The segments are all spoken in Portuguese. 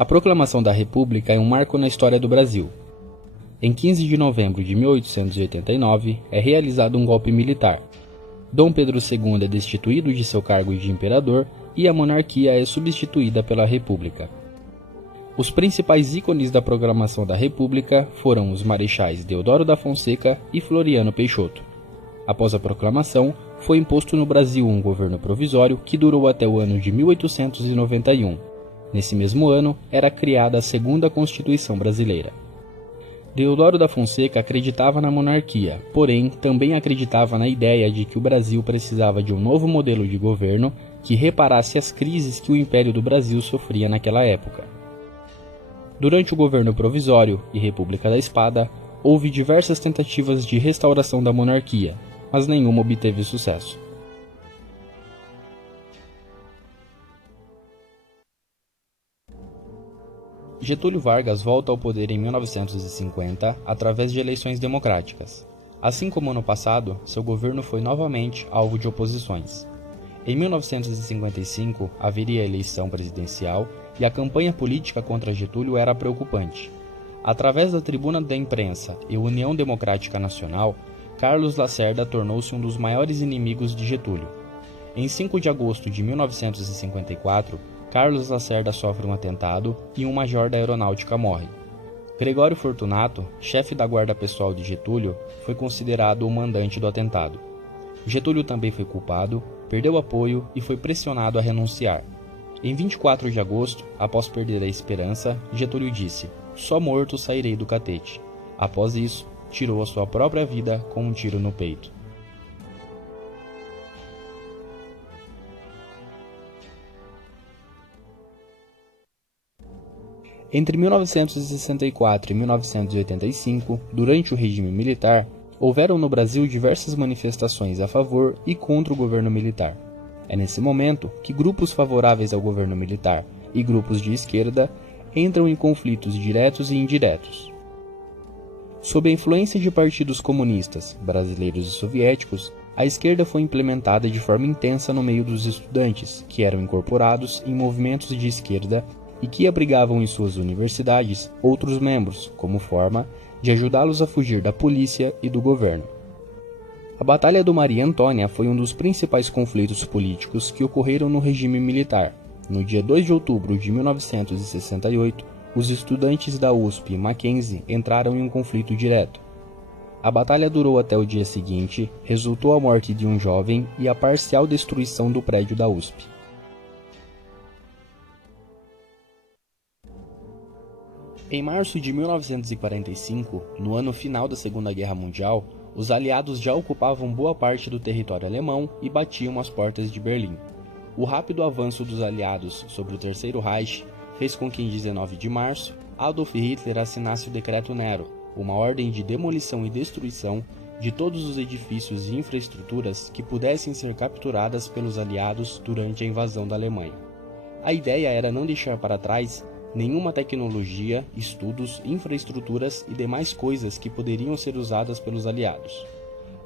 A proclamação da República é um marco na história do Brasil. Em 15 de novembro de 1889, é realizado um golpe militar. Dom Pedro II é destituído de seu cargo de imperador e a monarquia é substituída pela República. Os principais ícones da proclamação da República foram os marechais Deodoro da Fonseca e Floriano Peixoto. Após a proclamação, foi imposto no Brasil um governo provisório que durou até o ano de 1891. Nesse mesmo ano, era criada a Segunda Constituição Brasileira. Deodoro da Fonseca acreditava na monarquia, porém também acreditava na ideia de que o Brasil precisava de um novo modelo de governo que reparasse as crises que o Império do Brasil sofria naquela época. Durante o governo provisório e República da Espada, houve diversas tentativas de restauração da monarquia, mas nenhuma obteve sucesso. Getúlio Vargas volta ao poder em 1950 através de eleições democráticas. Assim como no passado, seu governo foi novamente alvo de oposições. Em 1955, haveria eleição presidencial e a campanha política contra Getúlio era preocupante. Através da Tribuna da Imprensa e União Democrática Nacional, Carlos Lacerda tornou-se um dos maiores inimigos de Getúlio. Em 5 de agosto de 1954, Carlos Lacerda sofre um atentado e um major da aeronáutica morre. Gregório Fortunato, chefe da guarda pessoal de Getúlio, foi considerado o mandante do atentado. Getúlio também foi culpado, perdeu apoio e foi pressionado a renunciar. Em 24 de agosto, após perder a esperança, Getúlio disse: "Só morto sairei do catete". Após isso, tirou a sua própria vida com um tiro no peito. Entre 1964 e 1985, durante o regime militar, houveram no Brasil diversas manifestações a favor e contra o governo militar. É nesse momento que grupos favoráveis ao governo militar e grupos de esquerda entram em conflitos diretos e indiretos. Sob a influência de partidos comunistas, brasileiros e soviéticos, a esquerda foi implementada de forma intensa no meio dos estudantes, que eram incorporados em movimentos de esquerda e que abrigavam em suas universidades outros membros, como forma de ajudá-los a fugir da polícia e do governo. A Batalha do Maria Antônia foi um dos principais conflitos políticos que ocorreram no regime militar. No dia 2 de outubro de 1968, os estudantes da USP e Mackenzie entraram em um conflito direto. A batalha durou até o dia seguinte, resultou a morte de um jovem e a parcial destruição do prédio da USP. Em março de 1945, no ano final da Segunda Guerra Mundial, os aliados já ocupavam boa parte do território alemão e batiam às portas de Berlim. O rápido avanço dos aliados sobre o Terceiro Reich fez com que em 19 de março, Adolf Hitler assinasse o Decreto Nero, uma ordem de demolição e destruição de todos os edifícios e infraestruturas que pudessem ser capturadas pelos aliados durante a invasão da Alemanha. A ideia era não deixar para trás nenhuma tecnologia, estudos, infraestruturas e demais coisas que poderiam ser usadas pelos aliados.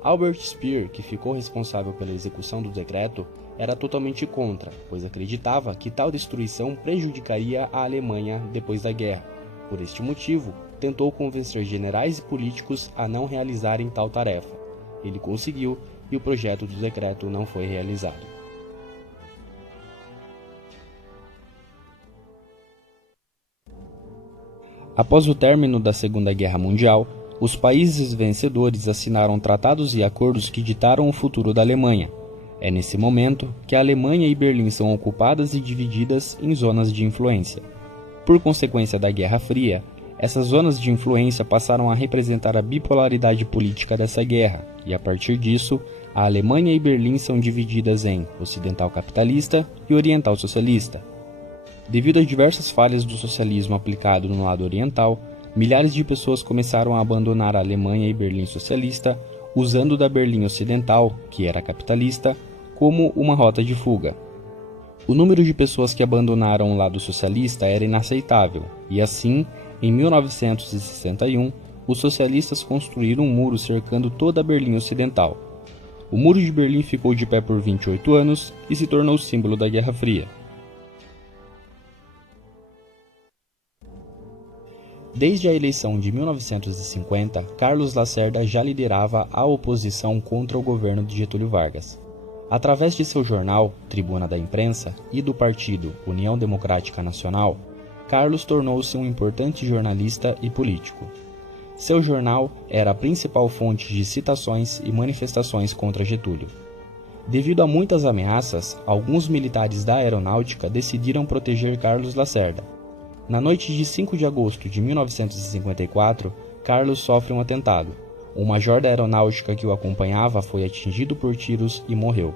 Albert Speer, que ficou responsável pela execução do decreto, era totalmente contra, pois acreditava que tal destruição prejudicaria a Alemanha depois da guerra. Por este motivo, tentou convencer generais e políticos a não realizarem tal tarefa. Ele conseguiu e o projeto do decreto não foi realizado. Após o término da Segunda Guerra Mundial, os países vencedores assinaram tratados e acordos que ditaram o futuro da Alemanha. É nesse momento que a Alemanha e Berlim são ocupadas e divididas em zonas de influência. Por consequência da Guerra Fria, essas zonas de influência passaram a representar a bipolaridade política dessa guerra, e a partir disso, a Alemanha e Berlim são divididas em ocidental capitalista e oriental socialista. Devido a diversas falhas do socialismo aplicado no lado oriental, milhares de pessoas começaram a abandonar a Alemanha e Berlim socialista, usando da Berlim ocidental, que era capitalista, como uma rota de fuga. O número de pessoas que abandonaram o lado socialista era inaceitável, e assim, em 1961, os socialistas construíram um muro cercando toda a Berlim ocidental. O Muro de Berlim ficou de pé por 28 anos e se tornou símbolo da Guerra Fria. Desde a eleição de 1950, Carlos Lacerda já liderava a oposição contra o governo de Getúlio Vargas. Através de seu jornal, Tribuna da Imprensa, e do partido União Democrática Nacional, Carlos tornou-se um importante jornalista e político. Seu jornal era a principal fonte de citações e manifestações contra Getúlio. Devido a muitas ameaças, alguns militares da aeronáutica decidiram proteger Carlos Lacerda. Na noite de 5 de agosto de 1954, Carlos sofre um atentado. O major da aeronáutica que o acompanhava foi atingido por tiros e morreu.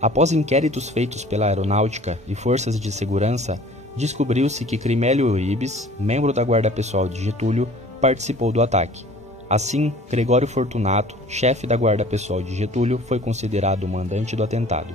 Após inquéritos feitos pela aeronáutica e forças de segurança, descobriu-se que Crimélio Uribes, membro da guarda pessoal de Getúlio, participou do ataque. Assim, Gregório Fortunato, chefe da guarda pessoal de Getúlio, foi considerado o mandante do atentado.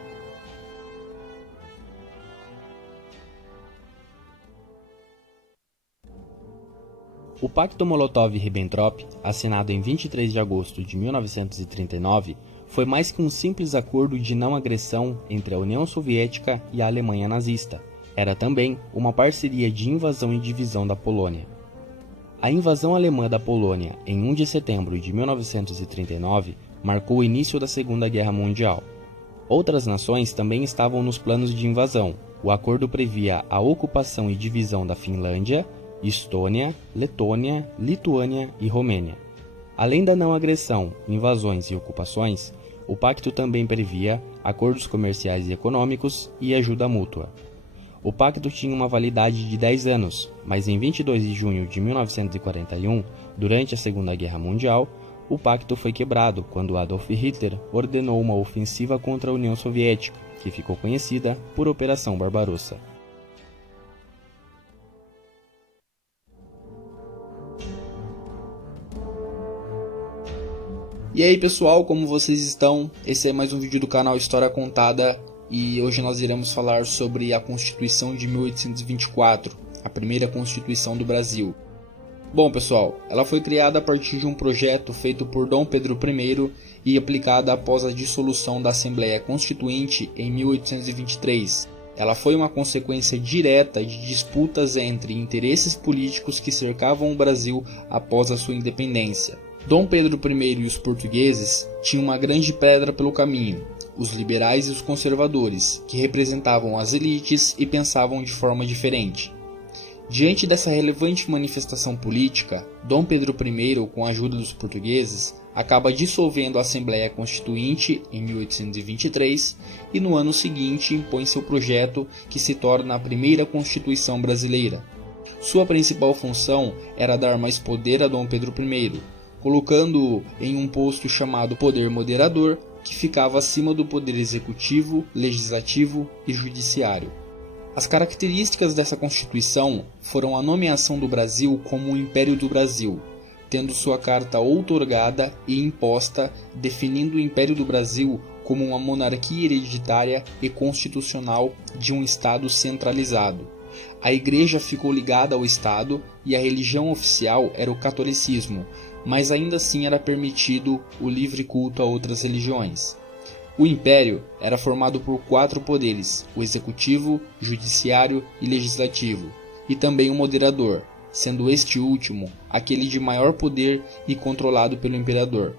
O Pacto Molotov-Ribbentrop, assinado em 23 de agosto de 1939, foi mais que um simples acordo de não agressão entre a União Soviética e a Alemanha nazista. Era também uma parceria de invasão e divisão da Polônia. A invasão alemã da Polônia, em 1 de setembro de 1939, marcou o início da Segunda Guerra Mundial. Outras nações também estavam nos planos de invasão. O acordo previa a ocupação e divisão da Finlândia, Estônia, Letônia, Lituânia e Romênia. Além da não agressão, invasões e ocupações, o pacto também previa acordos comerciais e econômicos e ajuda mútua. O pacto tinha uma validade de 10 anos, mas em 22 de junho de 1941, durante a Segunda Guerra Mundial, o pacto foi quebrado quando Adolf Hitler ordenou uma ofensiva contra a União Soviética, que ficou conhecida por Operação Barbarossa. E aí pessoal, como vocês estão? Esse é mais um vídeo do canal História Contada e hoje nós iremos falar sobre a Constituição de 1824, a primeira Constituição do Brasil. Bom pessoal, ela foi criada a partir de um projeto feito por Dom Pedro I e aplicada após a dissolução da Assembleia Constituinte em 1823. Ela foi uma consequência direta de disputas entre interesses políticos que cercavam o Brasil após a sua independência. Dom Pedro I e os portugueses tinham uma grande pedra pelo caminho, os liberais e os conservadores, que representavam as elites e pensavam de forma diferente. Diante dessa relevante manifestação política, Dom Pedro I, com a ajuda dos portugueses, acaba dissolvendo a Assembleia Constituinte em 1823 e no ano seguinte impõe seu projeto que se torna a primeira Constituição brasileira. Sua principal função era dar mais poder a Dom Pedro I, colocando-o em um posto chamado Poder Moderador, que ficava acima do Poder Executivo, Legislativo e Judiciário. As características dessa Constituição foram a nomeação do Brasil como o Império do Brasil, tendo sua carta outorgada e imposta, definindo o Império do Brasil como uma monarquia hereditária e constitucional de um Estado centralizado. A Igreja ficou ligada ao Estado e a religião oficial era o catolicismo, mas ainda assim era permitido o livre culto a outras religiões. O Império era formado por 4 poderes, o Executivo, Judiciário e Legislativo, e também o Moderador, sendo este último aquele de maior poder e controlado pelo Imperador.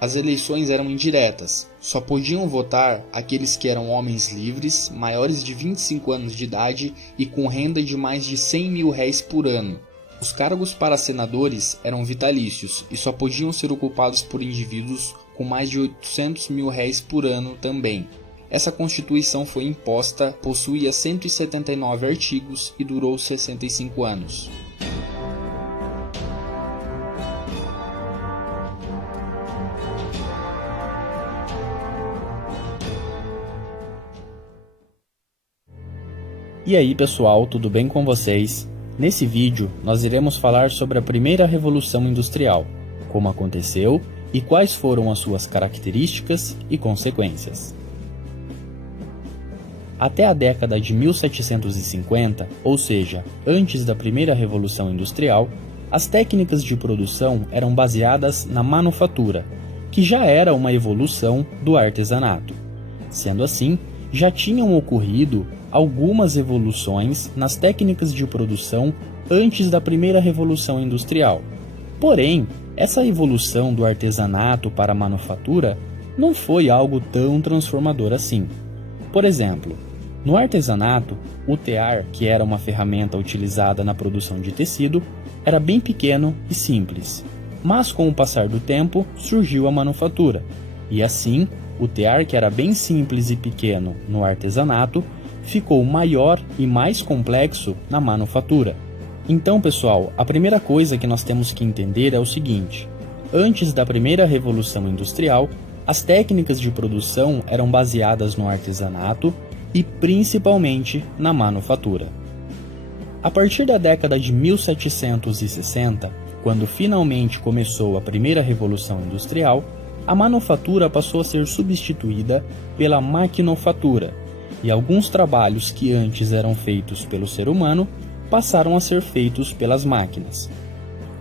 As eleições eram indiretas, só podiam votar aqueles que eram homens livres, maiores de 25 anos de idade e com renda de mais de 100 mil réis por ano. Os cargos para senadores eram vitalícios e só podiam ser ocupados por indivíduos com mais de 800 mil réis por ano também. Essa Constituição foi imposta, possuía 179 artigos e durou 65 anos. E aí pessoal, tudo bem com vocês? Nesse vídeo, nós iremos falar sobre a primeira Revolução Industrial, como aconteceu e quais foram as suas características e consequências. Até a década de 1750, ou seja, antes da primeira Revolução Industrial, as técnicas de produção eram baseadas na manufatura, que já era uma evolução do artesanato. Sendo assim, já tinham ocorrido algumas evoluções nas técnicas de produção antes da primeira revolução industrial. Porém, essa evolução do artesanato para a manufatura não foi algo tão transformador assim. Por exemplo, no artesanato, o tear, que era uma ferramenta utilizada na produção de tecido, era bem pequeno e simples. Mas com o passar do tempo, surgiu a manufatura. E assim, o tear, que era bem simples e pequeno no artesanato, ficou maior e mais complexo na manufatura. Então, pessoal, a primeira coisa que nós temos que entender é o seguinte: antes da primeira revolução industrial, as técnicas de produção eram baseadas no artesanato e principalmente na manufatura. A partir da década de 1760, quando finalmente começou a primeira revolução industrial, a manufatura passou a ser substituída pela maquinofatura, e alguns trabalhos que antes eram feitos pelo ser humano passaram a ser feitos pelas máquinas.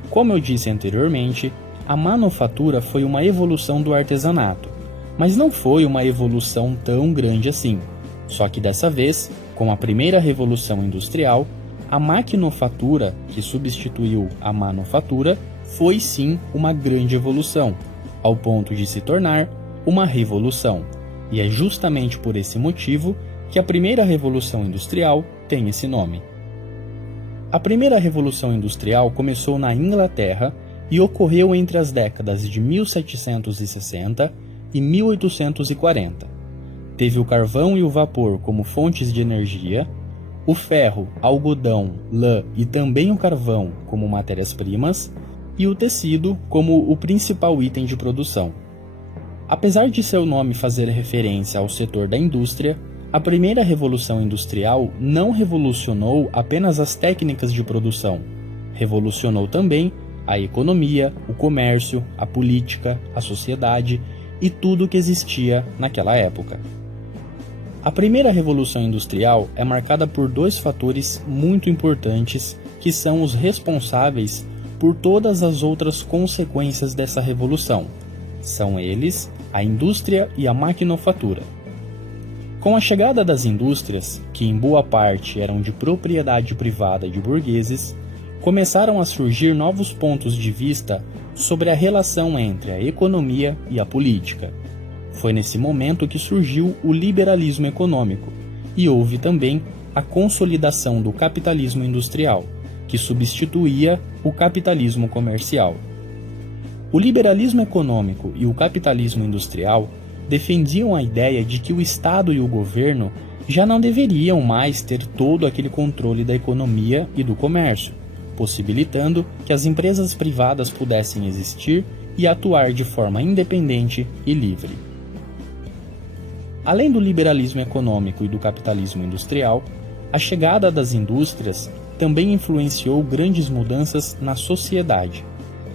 Como eu disse anteriormente, a manufatura foi uma evolução do artesanato, mas não foi uma evolução tão grande assim. Só que dessa vez, com a primeira revolução industrial, a maquinofatura, que substituiu a manufatura, foi sim uma grande evolução, ao ponto de se tornar uma revolução. E é justamente por esse motivo que a primeira revolução industrial tem esse nome. A primeira revolução industrial começou na Inglaterra e ocorreu entre as décadas de 1760 e 1840. Teve o carvão e o vapor como fontes de energia, o ferro, algodão, lã e também o carvão como matérias-primas, e o tecido como o principal item de produção. Apesar de seu nome fazer referência ao setor da indústria, a primeira revolução industrial não revolucionou apenas as técnicas de produção, revolucionou também a economia, o comércio, a política, a sociedade e tudo o que existia naquela época. A primeira revolução industrial é marcada por dois fatores muito importantes que são os responsáveis por todas as outras consequências dessa revolução. São eles a indústria e a maquinofatura. Com a chegada das indústrias, que em boa parte eram de propriedade privada de burgueses, começaram a surgir novos pontos de vista sobre a relação entre a economia e a política. Foi nesse momento que surgiu o liberalismo econômico, e houve também a consolidação do capitalismo industrial, que substituía o capitalismo comercial. O liberalismo econômico e o capitalismo industrial defendiam a ideia de que o Estado e o governo já não deveriam mais ter todo aquele controle da economia e do comércio, possibilitando que as empresas privadas pudessem existir e atuar de forma independente e livre. Além do liberalismo econômico e do capitalismo industrial, a chegada das indústrias também influenciou grandes mudanças na sociedade.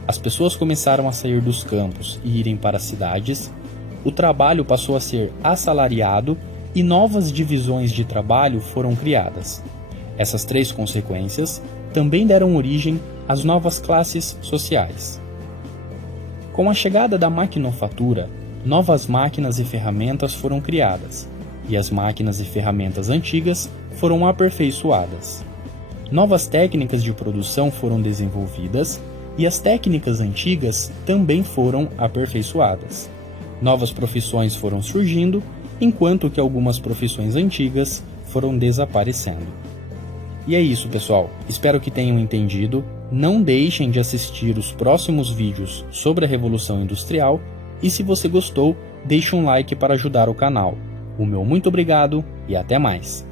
As pessoas começaram a sair dos campos e irem para as cidades, o trabalho passou a ser assalariado e novas divisões de trabalho foram criadas. Essas três consequências também deram origem às novas classes sociais. Com a chegada da maquinofatura, novas máquinas e ferramentas foram criadas, e as máquinas e ferramentas antigas foram aperfeiçoadas. Novas técnicas de produção foram desenvolvidas e as técnicas antigas também foram aperfeiçoadas. Novas profissões foram surgindo, enquanto que algumas profissões antigas foram desaparecendo. E é isso, pessoal. Espero que tenham entendido. Não deixem de assistir os próximos vídeos sobre a Revolução Industrial e se você gostou, deixe um like para ajudar o canal. O meu muito obrigado e até mais.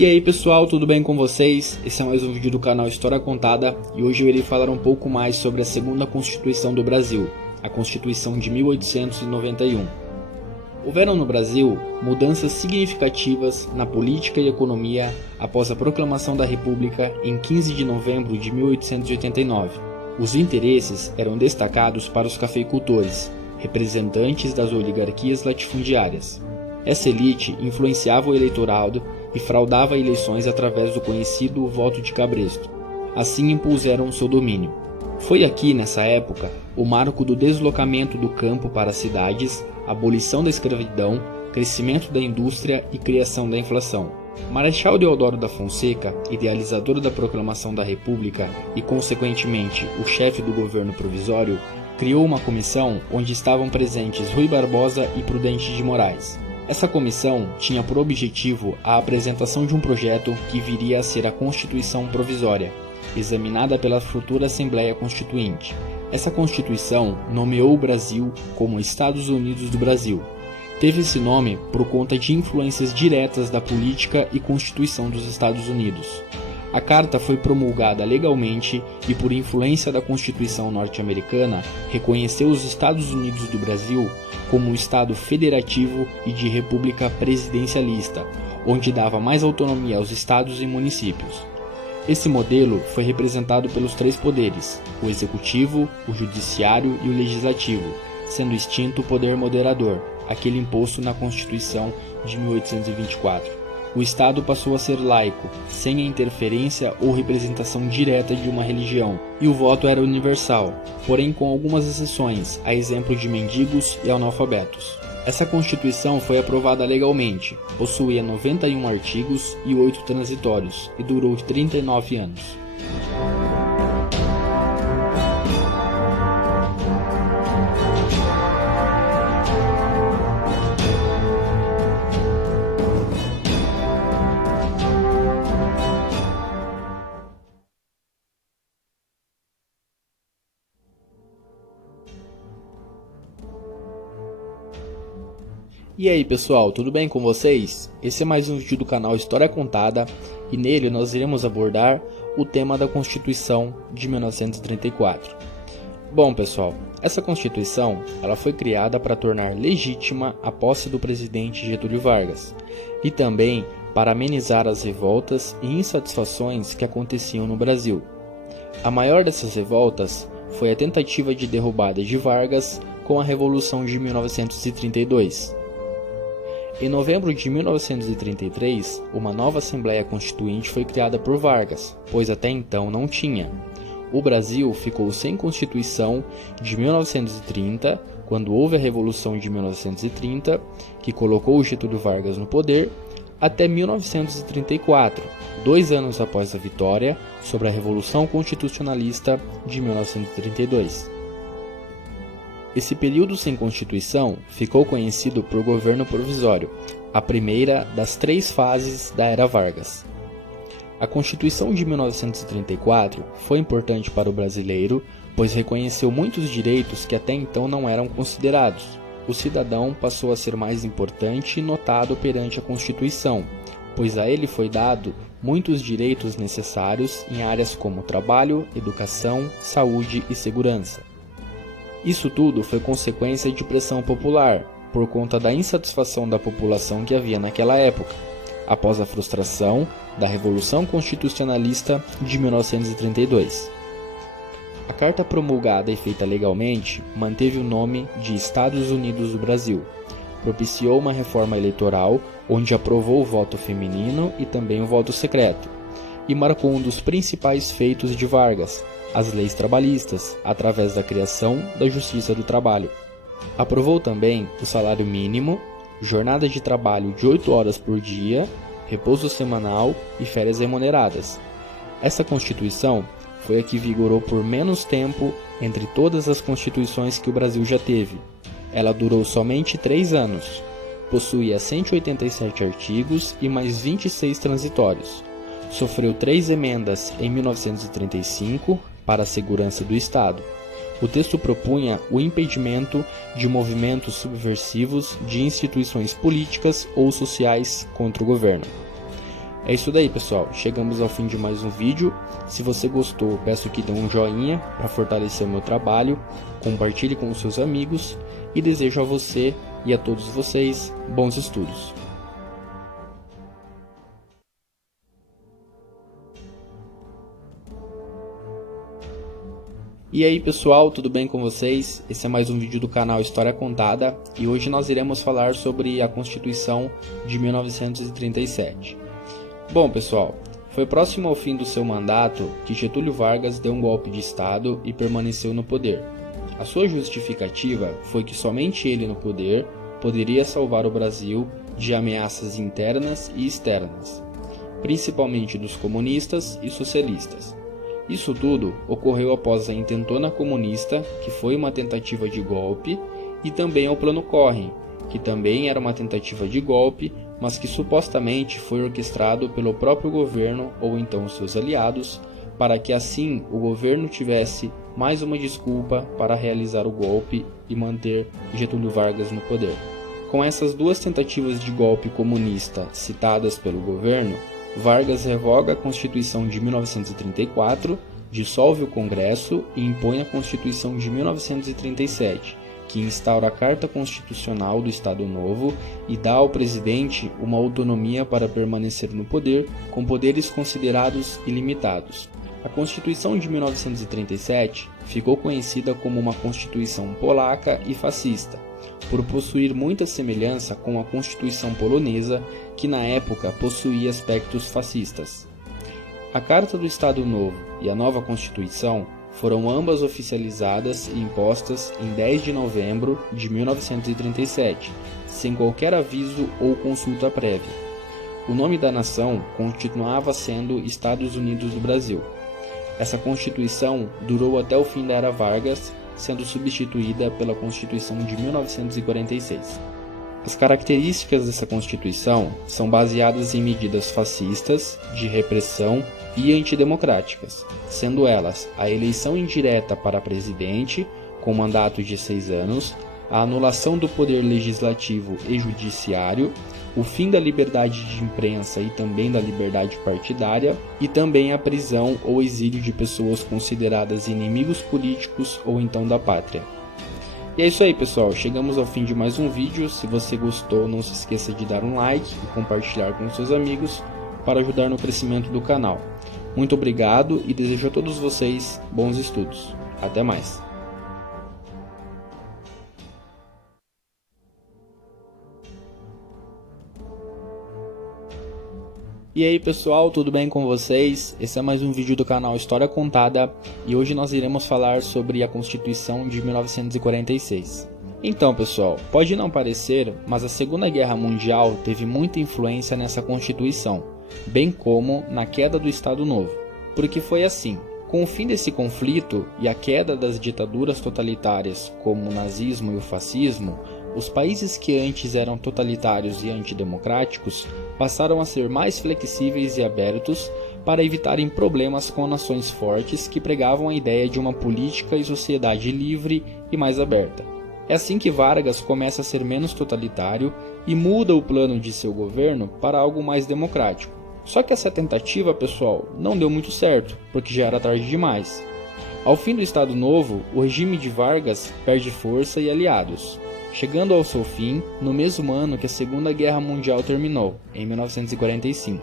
E aí pessoal, tudo bem com vocês? Esse é mais um vídeo do canal História Contada e hoje eu irei falar um pouco mais sobre a segunda Constituição do Brasil, a Constituição de 1891. Houveram no Brasil mudanças significativas na política e economia após a proclamação da República em 15 de novembro de 1889. Os interesses eram destacados para os cafeicultores, representantes das oligarquias latifundiárias. Essa elite influenciava o eleitorado e fraudava eleições através do conhecido voto de cabresto. Assim impuseram seu domínio. Foi aqui, nessa época, o marco do deslocamento do campo para as cidades, abolição da escravidão, crescimento da indústria e criação da inflação. Marechal Deodoro da Fonseca, idealizador da Proclamação da República e, consequentemente, o chefe do governo provisório, criou uma comissão onde estavam presentes Rui Barbosa e Prudente de Moraes. Essa comissão tinha por objetivo a apresentação de um projeto que viria a ser a Constituição Provisória, examinada pela futura Assembleia Constituinte. Essa Constituição nomeou o Brasil como Estados Unidos do Brasil. Teve esse nome por conta de influências diretas da política e Constituição dos Estados Unidos. A carta foi promulgada legalmente e, por influência da Constituição norte-americana, reconheceu os Estados Unidos do Brasil como um Estado federativo e de república presidencialista, onde dava mais autonomia aos estados e municípios. Esse modelo foi representado pelos três poderes, o executivo, o judiciário e o legislativo, sendo extinto o poder moderador, aquele imposto na Constituição de 1824. O Estado passou a ser laico, sem a interferência ou representação direta de uma religião, e o voto era universal, porém com algumas exceções, a exemplo de mendigos e analfabetos. Essa Constituição foi aprovada legalmente, possuía 91 artigos e 8 transitórios, e durou 39 anos. E aí pessoal, tudo bem com vocês? Esse é mais um vídeo do canal História Contada e nele nós iremos abordar o tema da Constituição de 1934. Bom pessoal, essa Constituição ela foi criada para tornar legítima a posse do presidente Getúlio Vargas e também para amenizar as revoltas e insatisfações que aconteciam no Brasil. A maior dessas revoltas foi a tentativa de derrubada de Vargas com a Revolução de 1932. Em novembro de 1933, uma nova Assembleia Constituinte foi criada por Vargas, pois até então não tinha. O Brasil ficou sem Constituição de 1930, quando houve a Revolução de 1930, que colocou Getúlio Vargas no poder, até 1934, 2 anos após a vitória sobre a Revolução Constitucionalista de 1932. Esse período sem Constituição ficou conhecido por governo provisório, a primeira das 3 fases da Era Vargas. A Constituição de 1934 foi importante para o brasileiro, pois reconheceu muitos direitos que até então não eram considerados. O cidadão passou a ser mais importante e notado perante a Constituição, pois a ele foi dado muitos direitos necessários em áreas como trabalho, educação, saúde e segurança. Isso tudo foi consequência de pressão popular, por conta da insatisfação da população que havia naquela época, após a frustração da Revolução Constitucionalista de 1932. A carta promulgada e feita legalmente manteve o nome de Estados Unidos do Brasil, propiciou uma reforma eleitoral onde aprovou o voto feminino e também o voto secreto, e marcou um dos principais feitos de Vargas, as leis trabalhistas, através da criação da Justiça do Trabalho. Aprovou também o salário mínimo, jornada de trabalho de 8 horas por dia, repouso semanal e férias remuneradas. Essa Constituição foi a que vigorou por menos tempo entre todas as constituições que o Brasil já teve. Ela durou somente 3 anos, possuía 187 artigos e mais 26 transitórios. Sofreu 3 emendas em 1935 para a segurança do Estado. O texto propunha o impedimento de movimentos subversivos de instituições políticas ou sociais contra o governo. É isso daí, pessoal. Chegamos ao fim de mais um vídeo. Se você gostou, peço que dê um joinha para fortalecer o meu trabalho, compartilhe com os seus amigos e desejo a você e a todos vocês bons estudos. E aí pessoal, tudo bem com vocês? Esse é mais um vídeo do canal História Contada e hoje nós iremos falar sobre a Constituição de 1937. Bom pessoal, Foi próximo ao fim do seu mandato que Getúlio Vargas deu um golpe de Estado e permaneceu no poder. A sua justificativa foi que somente ele no poder poderia salvar o Brasil de ameaças internas e externas, principalmente dos comunistas e socialistas. Isso tudo ocorreu após a intentona comunista, que foi uma tentativa de golpe, e também ao Plano Corren, que também era uma tentativa de golpe, mas que supostamente foi orquestrado pelo próprio governo ou então seus aliados, para que assim o governo tivesse mais uma desculpa para realizar o golpe e manter Getúlio Vargas no poder. Com essas duas tentativas de golpe comunista citadas pelo governo, Vargas revoga a Constituição de 1934, dissolve o Congresso e impõe a Constituição de 1937, que instaura a Carta Constitucional do Estado Novo e dá ao presidente uma autonomia para permanecer no poder, com poderes considerados ilimitados. A Constituição de 1937 ficou conhecida como uma Constituição polaca e fascista, por possuir muita semelhança com a Constituição polonesa, que na época possuía aspectos fascistas. A Carta do Estado Novo e a nova Constituição foram ambas oficializadas e impostas em 10 de novembro de 1937, sem qualquer aviso ou consulta prévia. O nome da nação continuava sendo Estados Unidos do Brasil. Essa Constituição durou até o fim da Era Vargas, sendo substituída pela Constituição de 1946. As características dessa Constituição são baseadas em medidas fascistas, de repressão e antidemocráticas, sendo elas a eleição indireta para presidente, com mandato de 6 anos, a anulação do poder legislativo e judiciário, o fim da liberdade de imprensa e também da liberdade partidária, e também a prisão ou exílio de pessoas consideradas inimigos políticos ou então da pátria. E é isso aí, pessoal, chegamos ao fim de mais um vídeo. Se você gostou, não se esqueça de dar um like e compartilhar com seus amigos para ajudar no crescimento do canal. Muito obrigado e desejo a todos vocês bons estudos. Até mais! E aí pessoal, tudo bem com vocês? Esse é mais um vídeo do canal História Contada e hoje nós iremos falar sobre a Constituição de 1946. Então pessoal, pode não parecer, mas a Segunda Guerra Mundial teve muita influência nessa Constituição, bem como na queda do Estado Novo. Porque foi assim, com o fim desse conflito e a queda das ditaduras totalitárias como o nazismo e o fascismo, os países que antes eram totalitários e antidemocráticos passaram a ser mais flexíveis e abertos para evitarem problemas com nações fortes que pregavam a ideia de uma política e sociedade livre e mais aberta. É assim que Vargas começa a ser menos totalitário e muda o plano de seu governo para algo mais democrático. Só que essa tentativa, pessoal, não deu muito certo, porque já era tarde demais. Ao fim do Estado Novo, o regime de Vargas perde força e aliados, chegando ao seu fim no mesmo ano que a Segunda Guerra Mundial terminou, em 1945.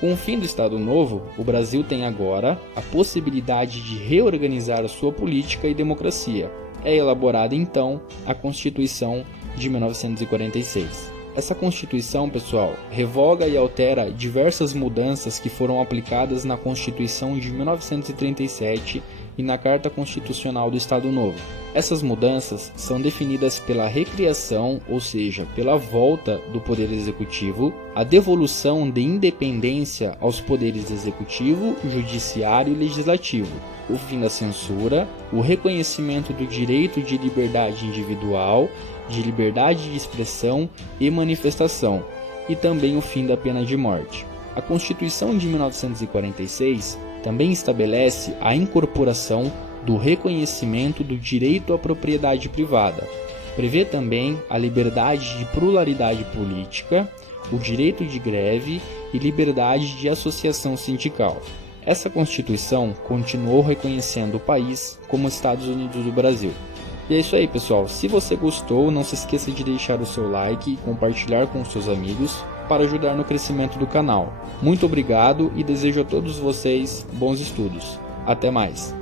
Com o fim do Estado Novo, o Brasil tem agora a possibilidade de reorganizar a sua política e democracia. É elaborada então a Constituição de 1946. Essa Constituição, pessoal, revoga e altera diversas mudanças que foram aplicadas na Constituição de 1937 e na Carta Constitucional do Estado Novo. Essas mudanças são definidas pela recriação, ou seja, pela volta do Poder Executivo, a devolução de independência aos poderes Executivo, Judiciário e Legislativo, o fim da censura, o reconhecimento do direito de liberdade individual, de liberdade de expressão e manifestação, e também o fim da pena de morte. A Constituição de 1946 também estabelece a incorporação do reconhecimento do direito à propriedade privada. Prevê também a liberdade de pluralidade política, o direito de greve e liberdade de associação sindical. Essa Constituição continuou reconhecendo o país como Estados Unidos do Brasil. E é isso aí, pessoal. Se você gostou, não se esqueça de deixar o seu like e compartilhar com seus amigos para ajudar no crescimento do canal. Muito obrigado e desejo a todos vocês bons estudos. Até mais!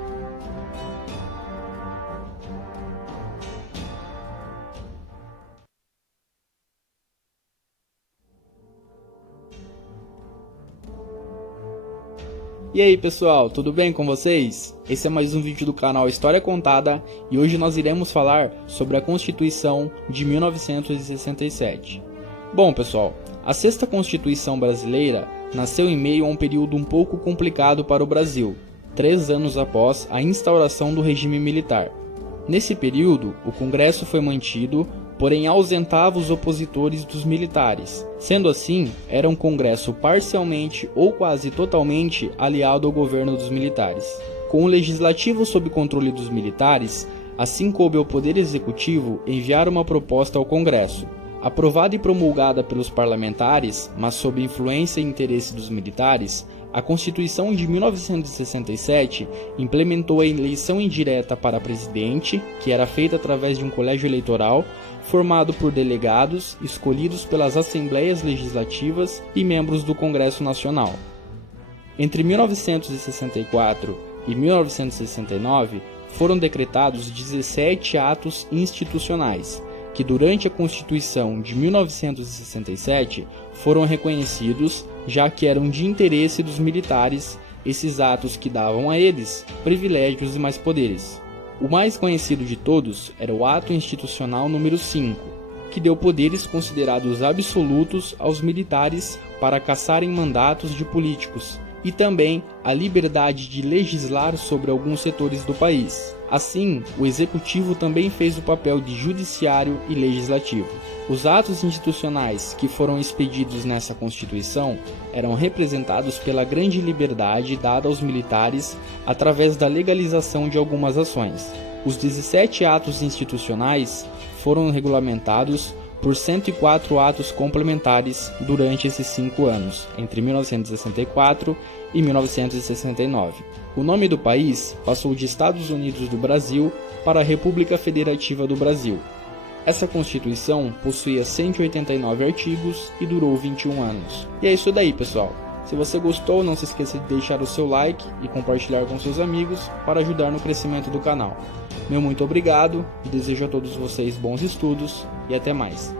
E aí pessoal, tudo bem com vocês? Esse é mais um vídeo do canal História Contada e hoje nós iremos falar sobre a Constituição de 1967. Bom pessoal, a sexta Constituição brasileira nasceu em meio a um período um pouco complicado para o Brasil, 3 anos após a instauração do regime militar. Nesse período, o Congresso foi mantido, porém ausentava os opositores dos militares. Sendo assim, era um Congresso parcialmente ou quase totalmente aliado ao governo dos militares. Com o Legislativo sob controle dos militares, assim coube ao Poder Executivo enviar uma proposta ao Congresso. Aprovada e promulgada pelos parlamentares, mas sob influência e interesse dos militares, a Constituição de 1967 implementou a eleição indireta para presidente, que era feita através de um colégio eleitoral, formado por delegados escolhidos pelas Assembleias Legislativas e membros do Congresso Nacional. Entre 1964 e 1969, foram decretados 17 atos institucionais, que durante a Constituição de 1967 foram reconhecidos, já que eram de interesse dos militares, esses atos que davam a eles privilégios e mais poderes. O mais conhecido de todos era o Ato Institucional número 5, que deu poderes considerados absolutos aos militares para cassarem mandatos de políticos, e também a liberdade de legislar sobre alguns setores do país. Assim, o Executivo também fez o papel de judiciário e legislativo. Os atos institucionais que foram expedidos nessa Constituição eram representados pela grande liberdade dada aos militares através da legalização de algumas ações. Os 17 atos institucionais foram regulamentados por 104 atos complementares durante esses 5 anos, entre 1964 e 1969. O nome do país passou de Estados Unidos do Brasil para a República Federativa do Brasil. Essa Constituição possuía 189 artigos e durou 21 anos. E é isso daí, pessoal. Se você gostou, não se esqueça de deixar o seu like e compartilhar com seus amigos para ajudar no crescimento do canal. Meu muito obrigado, desejo a todos vocês bons estudos e até mais.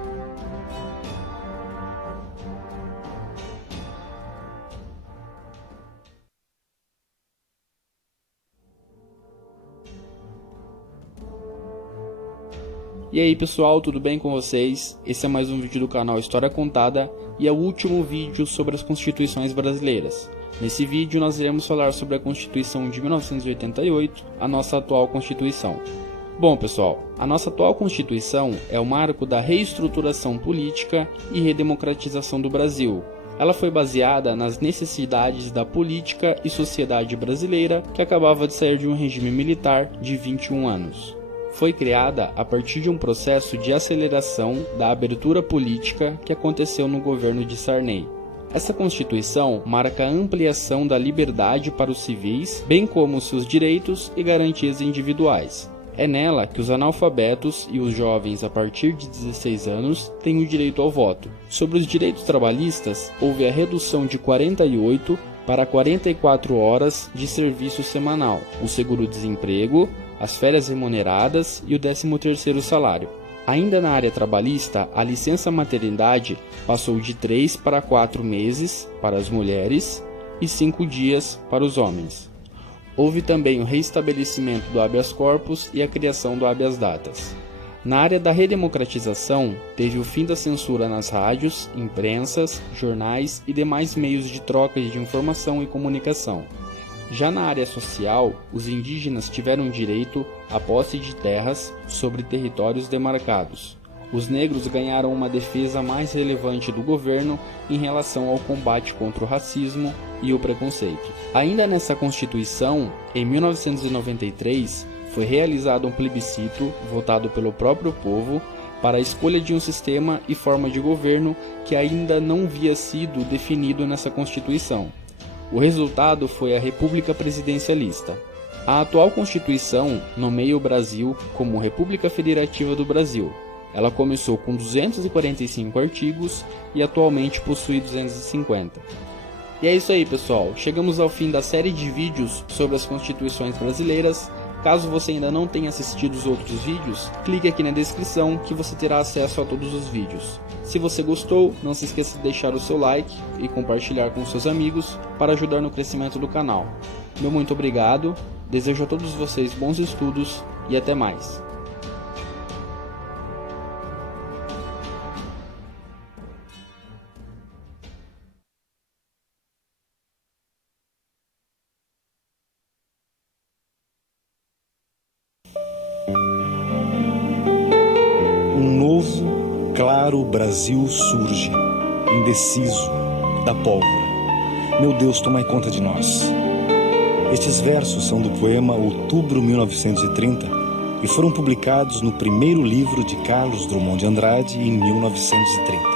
E aí pessoal, tudo bem com vocês? Esse é mais um vídeo do canal História Contada e é o último vídeo sobre as Constituições brasileiras. Nesse vídeo nós iremos falar sobre a Constituição de 1988, a nossa atual Constituição. Bom pessoal, a nossa atual Constituição é o marco da reestruturação política e redemocratização do Brasil. Ela foi baseada nas necessidades da política e sociedade brasileira que acabava de sair de um regime militar de 21 anos. Foi criada a partir de um processo de aceleração da abertura política que aconteceu no governo de Sarney. Essa Constituição marca a ampliação da liberdade para os civis, bem como seus direitos e garantias individuais. É nela que os analfabetos e os jovens a partir de 16 anos têm o direito ao voto. Sobre os direitos trabalhistas, houve a redução de 48 para 44 horas de serviço semanal, o seguro-desemprego, as férias remuneradas e o 13º salário. Ainda na área trabalhista, a licença maternidade passou de 3 para 4 meses para as mulheres e 5 dias para os homens. Houve também o reestabelecimento do habeas corpus e a criação do habeas datas. Na área da redemocratização, teve o fim da censura nas rádios, imprensas, jornais e demais meios de troca de informação e comunicação. Já na área social, os indígenas tiveram direito à posse de terras sobre territórios demarcados. Os negros ganharam uma defesa mais relevante do governo em relação ao combate contra o racismo e o preconceito. Ainda nessa Constituição, em 1993, foi realizado um plebiscito votado pelo próprio povo para a escolha de um sistema e forma de governo que ainda não havia sido definido nessa Constituição. O resultado foi a República Presidencialista. A atual Constituição nomeia o Brasil como República Federativa do Brasil. Ela começou com 245 artigos e atualmente possui 250. E é isso aí pessoal, chegamos ao fim da série de vídeos sobre as Constituições brasileiras. Caso você ainda não tenha assistido os outros vídeos, clique aqui na descrição que você terá acesso a todos os vídeos. Se você gostou, não se esqueça de deixar o seu like e compartilhar com seus amigos para ajudar no crescimento do canal. Meu muito obrigado, desejo a todos vocês bons estudos e até mais. Um novo, claro Brasil surge, indeciso, da pólvora. Meu Deus, tomai conta de nós. Estes versos são do poema Outubro 1930 e foram publicados no primeiro livro de Carlos Drummond de Andrade em 1930.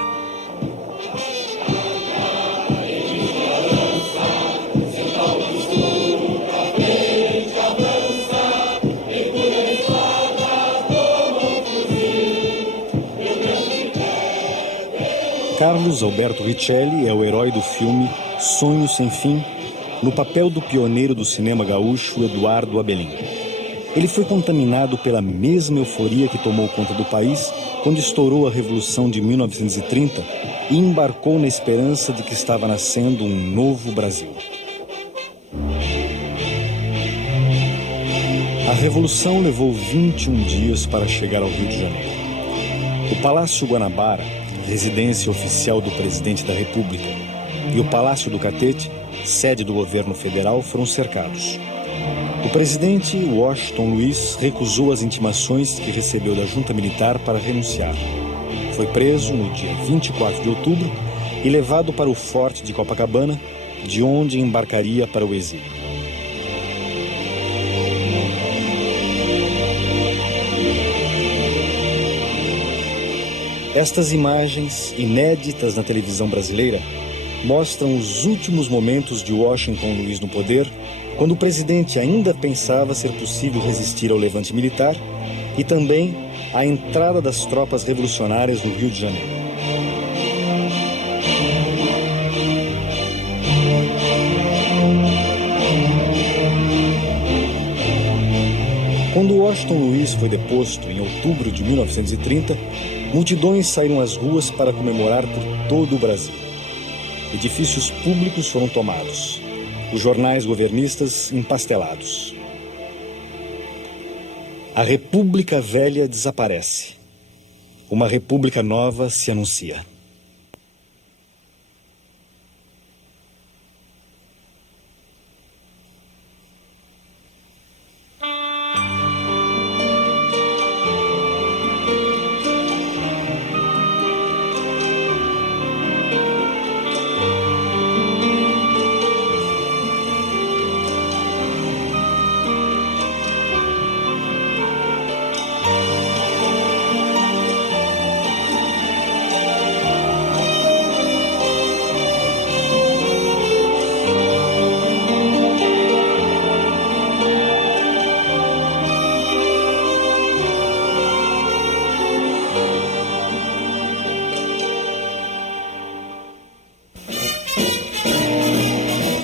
Carlos Alberto Richelli é o herói do filme Sonho Sem Fim, no papel do pioneiro do cinema gaúcho Eduardo Abelim. Ele foi contaminado pela mesma euforia que tomou conta do país quando estourou a Revolução de 1930 e embarcou na esperança de que estava nascendo um novo Brasil. A Revolução levou 21 dias para chegar ao Rio de Janeiro. O Palácio Guanabara, residência oficial do presidente da República, e o Palácio do Catete, sede do governo federal, foram cercados. O presidente Washington Luiz recusou as intimações que recebeu da junta militar para renunciar. Foi preso no dia 24 de outubro e levado para o Forte de Copacabana, de onde embarcaria para o exílio. Estas imagens, inéditas na televisão brasileira, mostram os últimos momentos de Washington Luiz no poder, quando o presidente ainda pensava ser possível resistir ao levante militar, e também a entrada das tropas revolucionárias no Rio de Janeiro. Quando Washington Luiz foi deposto em outubro de 1930, multidões saíram às ruas para comemorar por todo o Brasil. Edifícios públicos foram tomados, os jornais governistas empastelados. A República Velha desaparece. Uma República Nova se anuncia.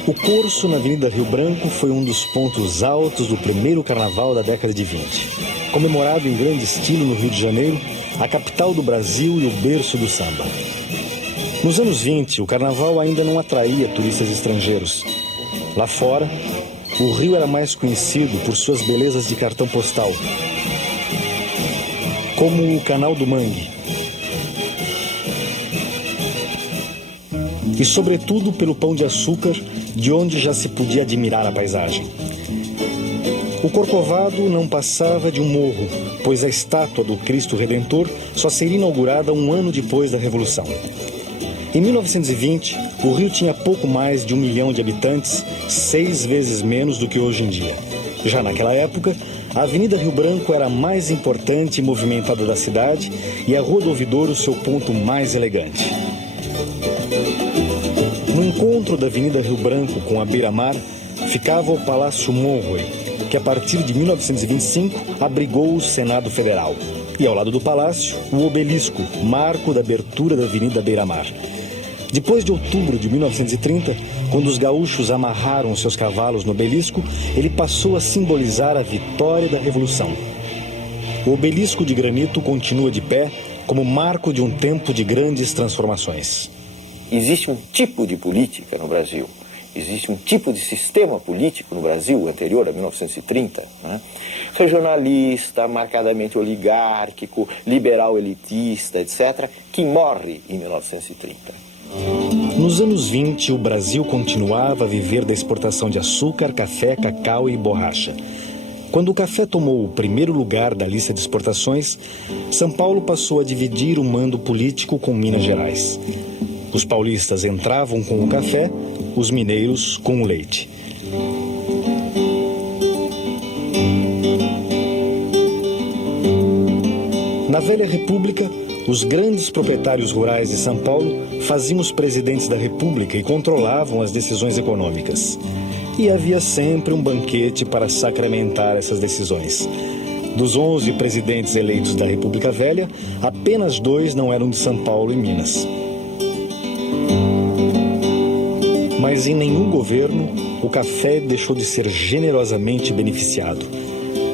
O Corso na Avenida Rio Branco foi um dos pontos altos do primeiro carnaval da década de 20. Comemorado em grande estilo no Rio de Janeiro, a capital do Brasil e o berço do samba. Nos anos 20, o carnaval ainda não atraía turistas estrangeiros. Lá fora, o Rio era mais conhecido por suas belezas de cartão postal, como o Canal do Mangue, e sobretudo pelo Pão de Açúcar, de onde já se podia admirar a paisagem. O Corcovado não passava de um morro, pois a estátua do Cristo Redentor só seria inaugurada um ano depois da Revolução. Em 1920, o Rio tinha pouco mais de 1 milhão de habitantes, 6 vezes menos do que hoje em dia. Já naquela época, a Avenida Rio Branco era a mais importante e movimentada da cidade e a Rua do Ouvidor seu ponto mais elegante. No encontro da Avenida Rio Branco com a Beira-Mar, ficava o Palácio Monroe, que a partir de 1925 abrigou o Senado Federal. E ao lado do palácio, o Obelisco, marco da abertura da Avenida Beira-Mar. Depois de outubro de 1930, quando os gaúchos amarraram seus cavalos no obelisco, ele passou a simbolizar a vitória da Revolução. O obelisco de granito continua de pé como marco de um tempo de grandes transformações. Existe um tipo de política no Brasil, existe um tipo de sistema político no Brasil anterior a 1930, né? Regionalista, marcadamente oligárquico, liberal elitista, etc., que morre em 1930. Nos anos 20, o Brasil continuava a viver da exportação de açúcar, café, cacau e borracha. Quando o café tomou o primeiro lugar da lista de exportações, São Paulo passou a dividir o mando político com Minas Gerais. Os paulistas entravam com o café, os mineiros com o leite. Na velha República, os grandes proprietários rurais de São Paulo faziam os presidentes da República e controlavam as decisões econômicas. E havia sempre um banquete para sacramentar essas decisões. Dos 11 presidentes eleitos da República Velha, apenas 2 não eram de São Paulo e Minas. Mas em nenhum governo, o café deixou de ser generosamente beneficiado.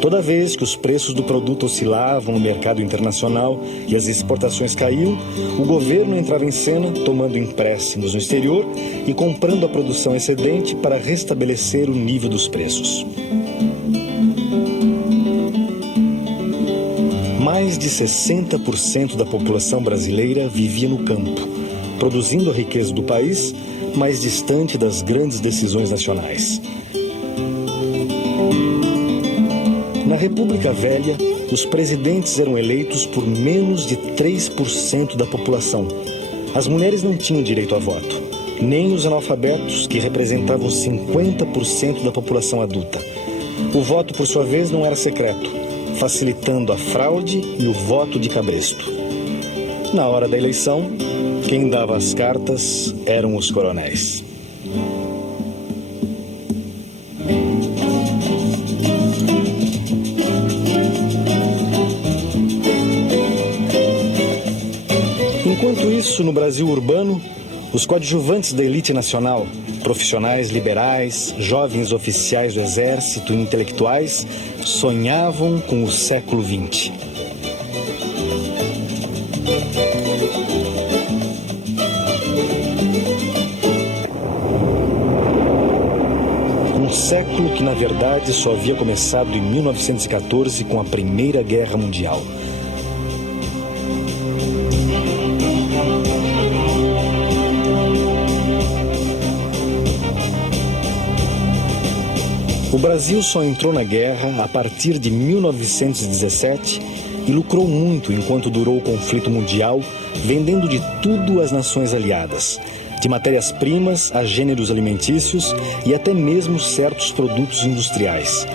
Toda vez que os preços do produto oscilavam no mercado internacional e as exportações caíam, o governo entrava em cena tomando empréstimos no exterior e comprando a produção excedente para restabelecer o nível dos preços. Mais de 60% da população brasileira vivia no campo, produzindo a riqueza do país, mais distante das grandes decisões nacionais. Na República Velha, os presidentes eram eleitos por menos de 3% da população. As mulheres não tinham direito a voto, nem os analfabetos, que representavam 50% da população adulta. O voto, por sua vez, não era secreto, facilitando a fraude e o voto de cabresto. Na hora da eleição, quem dava as cartas eram os coronéis. Enquanto isso, no Brasil urbano, os coadjuvantes da elite nacional, profissionais liberais, jovens oficiais do exército e intelectuais, sonhavam com o século XX. Um século que, na verdade, só havia começado em 1914 com a Primeira Guerra Mundial. O Brasil só entrou na guerra a partir de 1917 e lucrou muito enquanto durou o conflito mundial, vendendo de tudo às nações aliadas, de matérias-primas a gêneros alimentícios e até mesmo certos produtos industriais.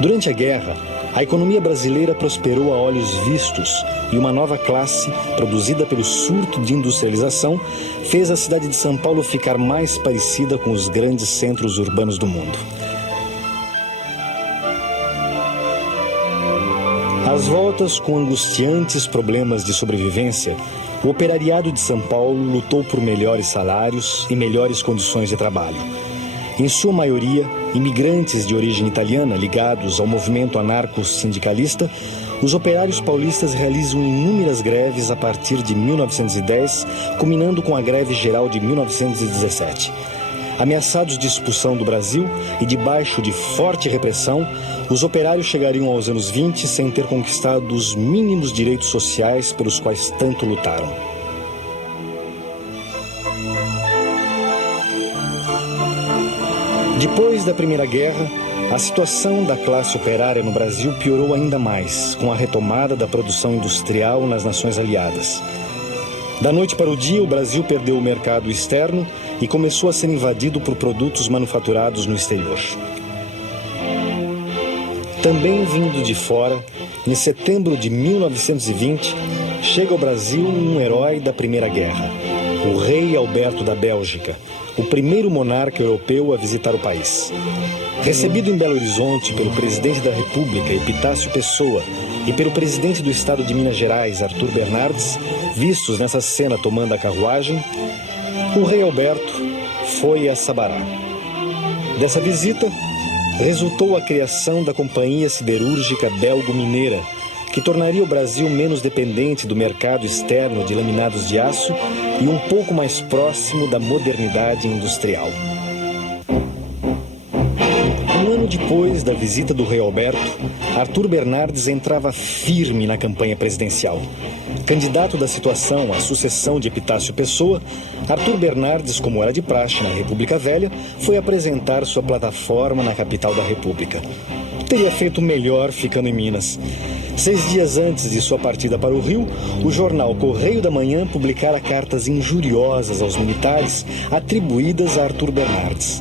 Durante a guerra, a economia brasileira prosperou a olhos vistos e uma nova classe, produzida pelo surto de industrialização, fez a cidade de São Paulo ficar mais parecida com os grandes centros urbanos do mundo. Às voltas com angustiantes problemas de sobrevivência, o operariado de São Paulo lutou por melhores salários e melhores condições de trabalho. Em sua maioria, imigrantes de origem italiana ligados ao movimento anarco-sindicalista, os operários paulistas realizam inúmeras greves a partir de 1910, culminando com a greve geral de 1917. Ameaçados de expulsão do Brasil e debaixo de forte repressão, os operários chegariam aos anos 20 sem ter conquistado os mínimos direitos sociais pelos quais tanto lutaram. Depois da Primeira Guerra, a situação da classe operária no Brasil piorou ainda mais, com a retomada da produção industrial nas nações aliadas. Da noite para o dia, o Brasil perdeu o mercado externo e começou a ser invadido por produtos manufaturados no exterior. Também vindo de fora, em setembro de 1920, chega ao Brasil um herói da Primeira Guerra, o rei Alberto da Bélgica, o primeiro monarca europeu a visitar o país. Recebido em Belo Horizonte pelo presidente da República, Epitácio Pessoa, e pelo presidente do estado de Minas Gerais, Arthur Bernardes, vistos nessa cena tomando a carruagem, O rei Alberto foi a Sabará. Dessa visita, resultou a criação da Companhia Siderúrgica Belgo-Mineira, que tornaria o Brasil menos dependente do mercado externo de laminados de aço e um pouco mais próximo da modernidade industrial. Um ano depois da visita do rei Alberto, Arthur Bernardes entrava firme na campanha presidencial. Candidato da situação à sucessão de Epitácio Pessoa, Arthur Bernardes, como era de praxe na República Velha, foi apresentar sua plataforma na capital da República. Teria feito melhor ficando em Minas. 6 dias antes de sua partida para o Rio, o jornal Correio da Manhã publicara cartas injuriosas aos militares atribuídas a Arthur Bernardes.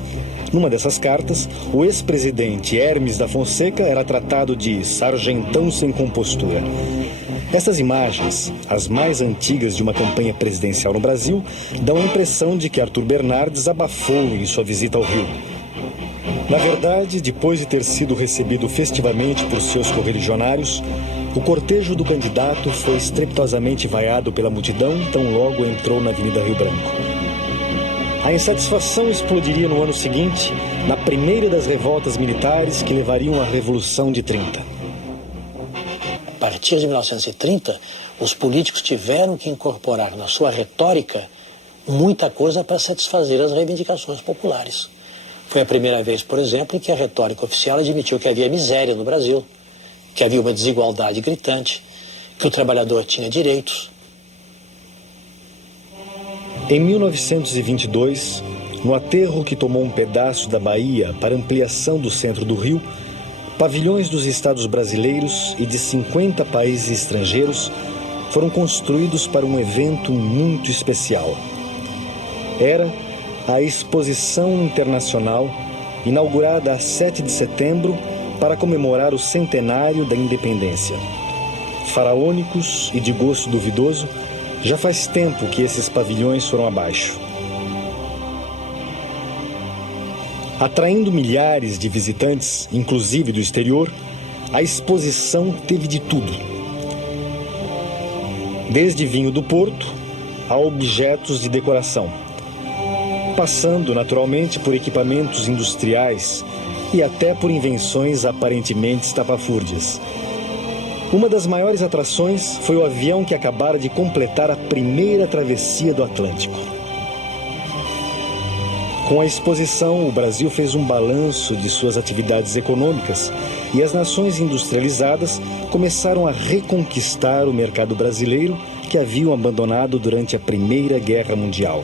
Numa dessas cartas, o ex-presidente Hermes da Fonseca era tratado de sargentão sem compostura. Essas imagens, as mais antigas de uma campanha presidencial no Brasil, dão a impressão de que Arthur Bernardes abafou em sua visita ao Rio. Na verdade, depois de ter sido recebido festivamente por seus correligionários, o cortejo do candidato foi estrepitosamente vaiado pela multidão tão logo entrou na Avenida Rio Branco. A insatisfação explodiria no ano seguinte, na primeira das revoltas militares que levariam à Revolução de 30. A partir de 1930, os políticos tiveram que incorporar na sua retórica muita coisa para satisfazer as reivindicações populares. Foi a primeira vez, por exemplo, em que a retórica oficial admitiu que havia miséria no Brasil, que havia uma desigualdade gritante, que o trabalhador tinha direitos. Em 1922, no aterro que tomou um pedaço da Bahia para ampliação do centro do Rio, pavilhões dos estados brasileiros e de 50 países estrangeiros foram construídos para um evento muito especial. Era a Exposição Internacional, inaugurada a 7 de setembro para comemorar o centenário da independência. Faraônicos e de gosto duvidoso, já faz tempo que esses pavilhões foram abaixo. Atraindo milhares de visitantes, inclusive do exterior, a exposição teve de tudo. Desde vinho do Porto a objetos de decoração, passando naturalmente por equipamentos industriais e até por invenções aparentemente estapafúrdias. Uma das maiores atrações foi o avião que acabara de completar a primeira travessia do Atlântico. Com a exposição, o Brasil fez um balanço de suas atividades econômicas e as nações industrializadas começaram a reconquistar o mercado brasileiro que haviam abandonado durante a Primeira Guerra Mundial.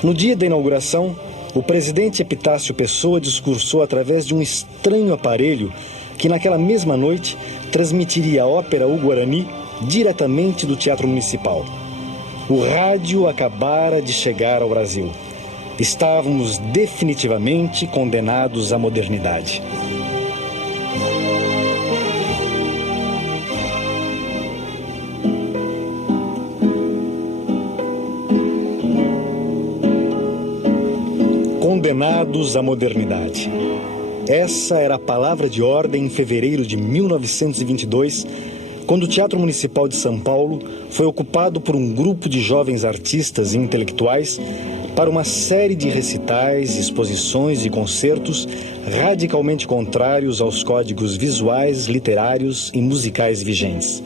No dia da inauguração, o presidente Epitácio Pessoa discursou através de um estranho aparelho que naquela mesma noite transmitiria a ópera O Guarani diretamente do Teatro Municipal. O rádio acabara de chegar ao Brasil. Estávamos definitivamente condenados à modernidade. Condenados à modernidade. Essa era a palavra de ordem em fevereiro de 1922, quando o Teatro Municipal de São Paulo foi ocupado por um grupo de jovens artistas e intelectuais para uma série de recitais, exposições e concertos radicalmente contrários aos códigos visuais, literários e musicais vigentes.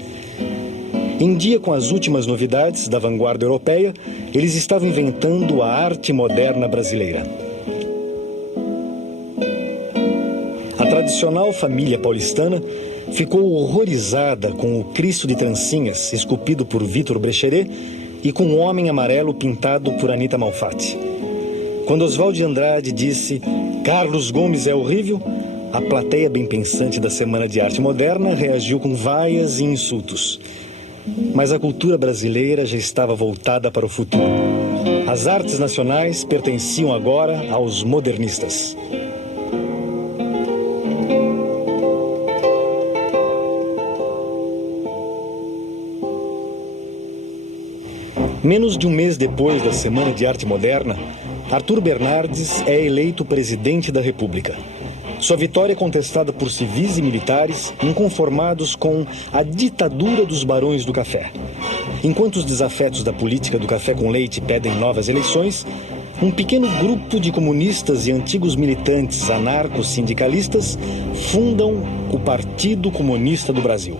Em dia com as últimas novidades da vanguarda europeia, eles estavam inventando a arte moderna brasileira. A tradicional família paulistana ficou horrorizada com o Cristo de trancinhas, esculpido por Vitor Brecheret, e com um homem amarelo pintado por Anita Malfatti. Quando Oswald de Andrade disse "Carlos Gomes é horrível", a plateia bem pensante da Semana de Arte Moderna reagiu com vaias e insultos. Mas a cultura brasileira já estava voltada para o futuro. As artes nacionais pertenciam agora aos modernistas. Menos de um mês depois da Semana de Arte Moderna, Arthur Bernardes é eleito presidente da República. Sua vitória é contestada por civis e militares inconformados com a ditadura dos barões do café. Enquanto os desafetos da política do café com leite pedem novas eleições, um pequeno grupo de comunistas e antigos militantes anarco-sindicalistas fundam o Partido Comunista do Brasil.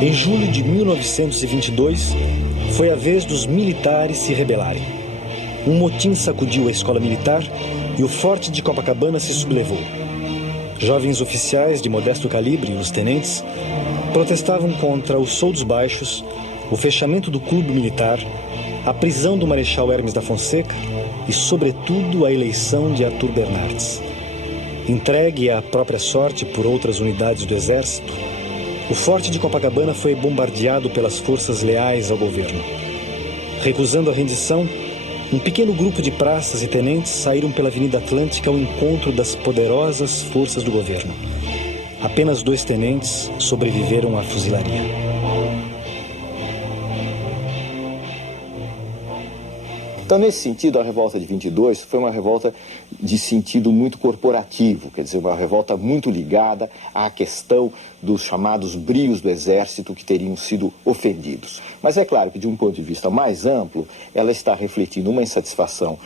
Em julho de 1922, foi a vez dos militares se rebelarem. Um motim sacudiu a escola militar e o forte de Copacabana se sublevou. Jovens oficiais de modesto calibre, os tenentes, protestavam contra os soldos baixos, o fechamento do clube militar, a prisão do Marechal Hermes da Fonseca e, sobretudo, a eleição de Arthur Bernardes. Entregue à própria sorte por outras unidades do Exército, o forte de Copacabana foi bombardeado pelas forças leais ao governo. Recusando a rendição, um pequeno grupo de praças e tenentes saíram pela Avenida Atlântica ao encontro das poderosas forças do governo. Apenas 2 tenentes sobreviveram à fuzilaria. Então, nesse sentido, a revolta de 22 foi uma revolta de sentido muito corporativo, quer dizer, uma revolta muito ligada à questão dos chamados brios do exército que teriam sido ofendidos. Mas é claro que, de um ponto de vista mais amplo, ela está refletindo uma insatisfação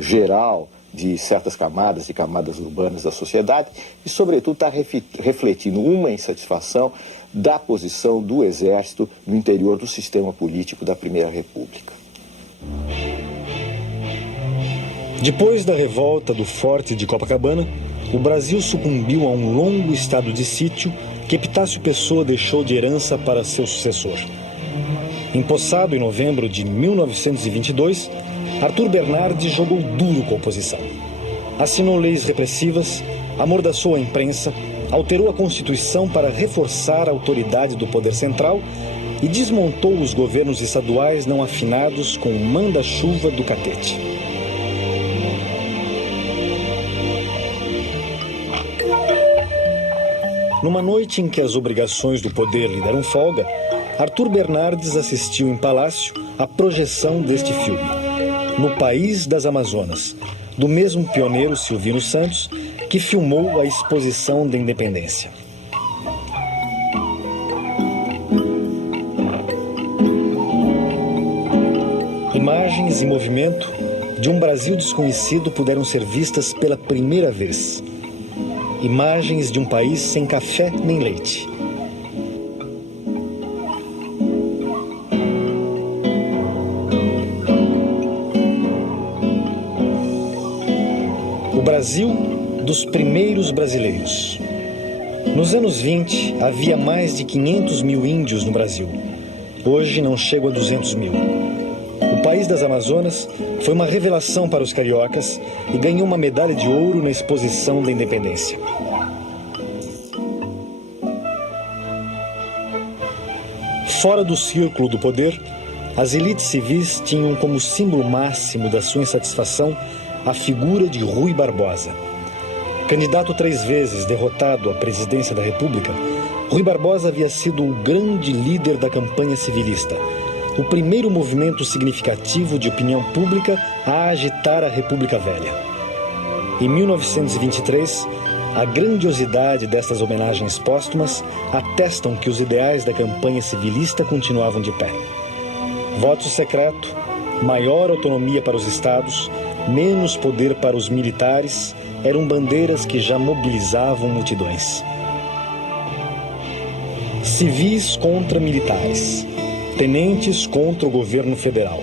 geral de certas camadas e camadas urbanas da sociedade e, sobretudo, está refletindo uma insatisfação da posição do exército no interior do sistema político da Primeira República. Depois da revolta do Forte de Copacabana, o Brasil sucumbiu a um longo estado de sítio que Epitácio Pessoa deixou de herança para seu sucessor. Empossado em novembro de 1922, Arthur Bernardes jogou duro com a oposição. Assinou leis repressivas, amordaçou a imprensa, alterou a Constituição para reforçar a autoridade do poder central e desmontou os governos estaduais não afinados com o manda-chuva do catete. Numa noite em que as obrigações do poder lhe deram folga, Arthur Bernardes assistiu em palácio à projeção deste filme, No País das Amazonas, do mesmo pioneiro Silvino Santos, que filmou a Exposição da Independência. Imagens e movimento de um Brasil desconhecido puderam ser vistas pela primeira vez. Imagens de um país sem café nem leite. O Brasil dos primeiros brasileiros. Nos anos 20, havia mais de 500 mil índios no Brasil. Hoje não chegam a 200 mil. O País das Amazonas foi uma revelação para os cariocas e ganhou uma medalha de ouro na Exposição da Independência. Fora do círculo do poder, as elites civis tinham como símbolo máximo da sua insatisfação a figura de Rui Barbosa. Candidato 3 vezes derrotado à presidência da República, Rui Barbosa havia sido o grande líder da campanha civilista, o primeiro movimento significativo de opinião pública a agitar a República Velha. Em 1923, a grandiosidade destas homenagens póstumas atestam que os ideais da campanha civilista continuavam de pé. Voto secreto, maior autonomia para os estados, menos poder para os militares, eram bandeiras que já mobilizavam multidões. Civis contra militares, tenentes contra o governo federal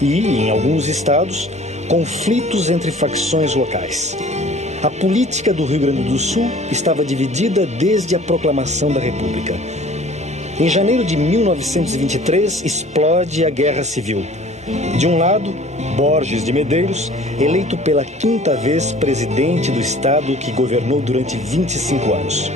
e, em alguns estados, conflitos entre facções locais. A política do Rio Grande do Sul estava dividida desde a proclamação da República. Em janeiro de 1923, explode a Guerra Civil. De um lado, Borges de Medeiros, eleito pela 5ª vez presidente do estado que governou durante 25 anos.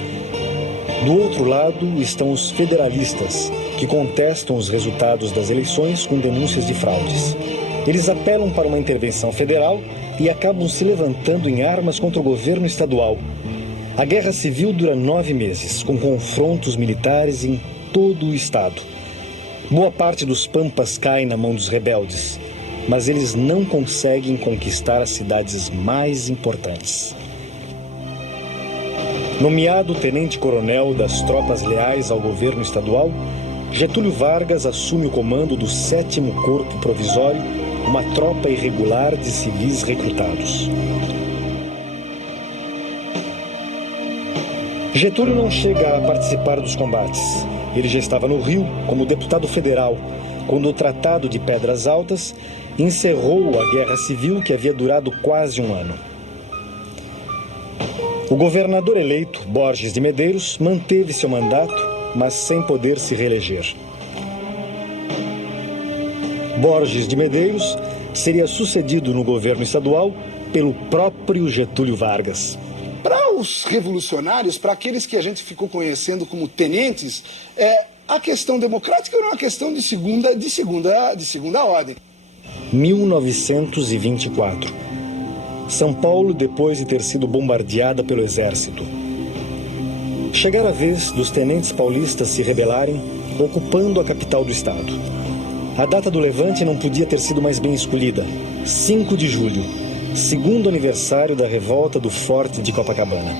Do outro lado estão os federalistas, que contestam os resultados das eleições com denúncias de fraudes. Eles apelam para uma intervenção federal e acabam se levantando em armas contra o governo estadual. A Guerra Civil dura 9 meses, com confrontos militares em todo o estado. Boa parte dos pampas cai na mão dos rebeldes, mas eles não conseguem conquistar as cidades mais importantes. Nomeado tenente-coronel das tropas leais ao governo estadual, Getúlio Vargas assume o comando do 7º Corpo Provisório, uma tropa irregular de civis recrutados. Getúlio não chega a participar dos combates. Ele já estava no Rio como deputado federal, quando o Tratado de Pedras Altas encerrou a guerra civil que havia durado quase um ano. O governador eleito, Borges de Medeiros, manteve seu mandato, mas sem poder se reeleger. Borges de Medeiros seria sucedido no governo estadual pelo próprio Getúlio Vargas. Para os revolucionários, para aqueles que a gente ficou conhecendo como tenentes, a questão democrática era uma questão de segunda ordem. 1924. São Paulo, depois de ter sido bombardeada pelo exército. Chegara a vez dos tenentes paulistas se rebelarem, ocupando a capital do estado. A data do levante não podia ter sido mais bem escolhida. 5 de julho, segundo aniversário da revolta do Forte de Copacabana.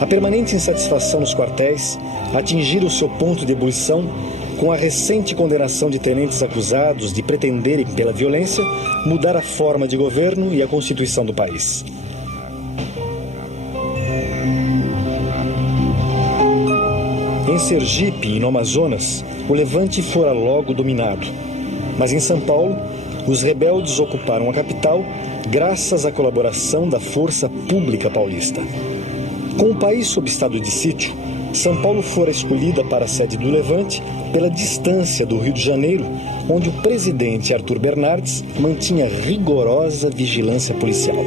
A permanente insatisfação nos quartéis atingira o seu ponto de ebulição com a recente condenação de tenentes acusados de pretenderem, pela violência, mudar a forma de governo e a constituição do país. Em Sergipe e no Amazonas, o levante fora logo dominado. Mas em São Paulo, os rebeldes ocuparam a capital graças à colaboração da Força Pública Paulista. Com o país sob estado de sítio, São Paulo fora escolhida para a sede do levante pela distância do Rio de Janeiro, onde o presidente Arthur Bernardes mantinha rigorosa vigilância policial.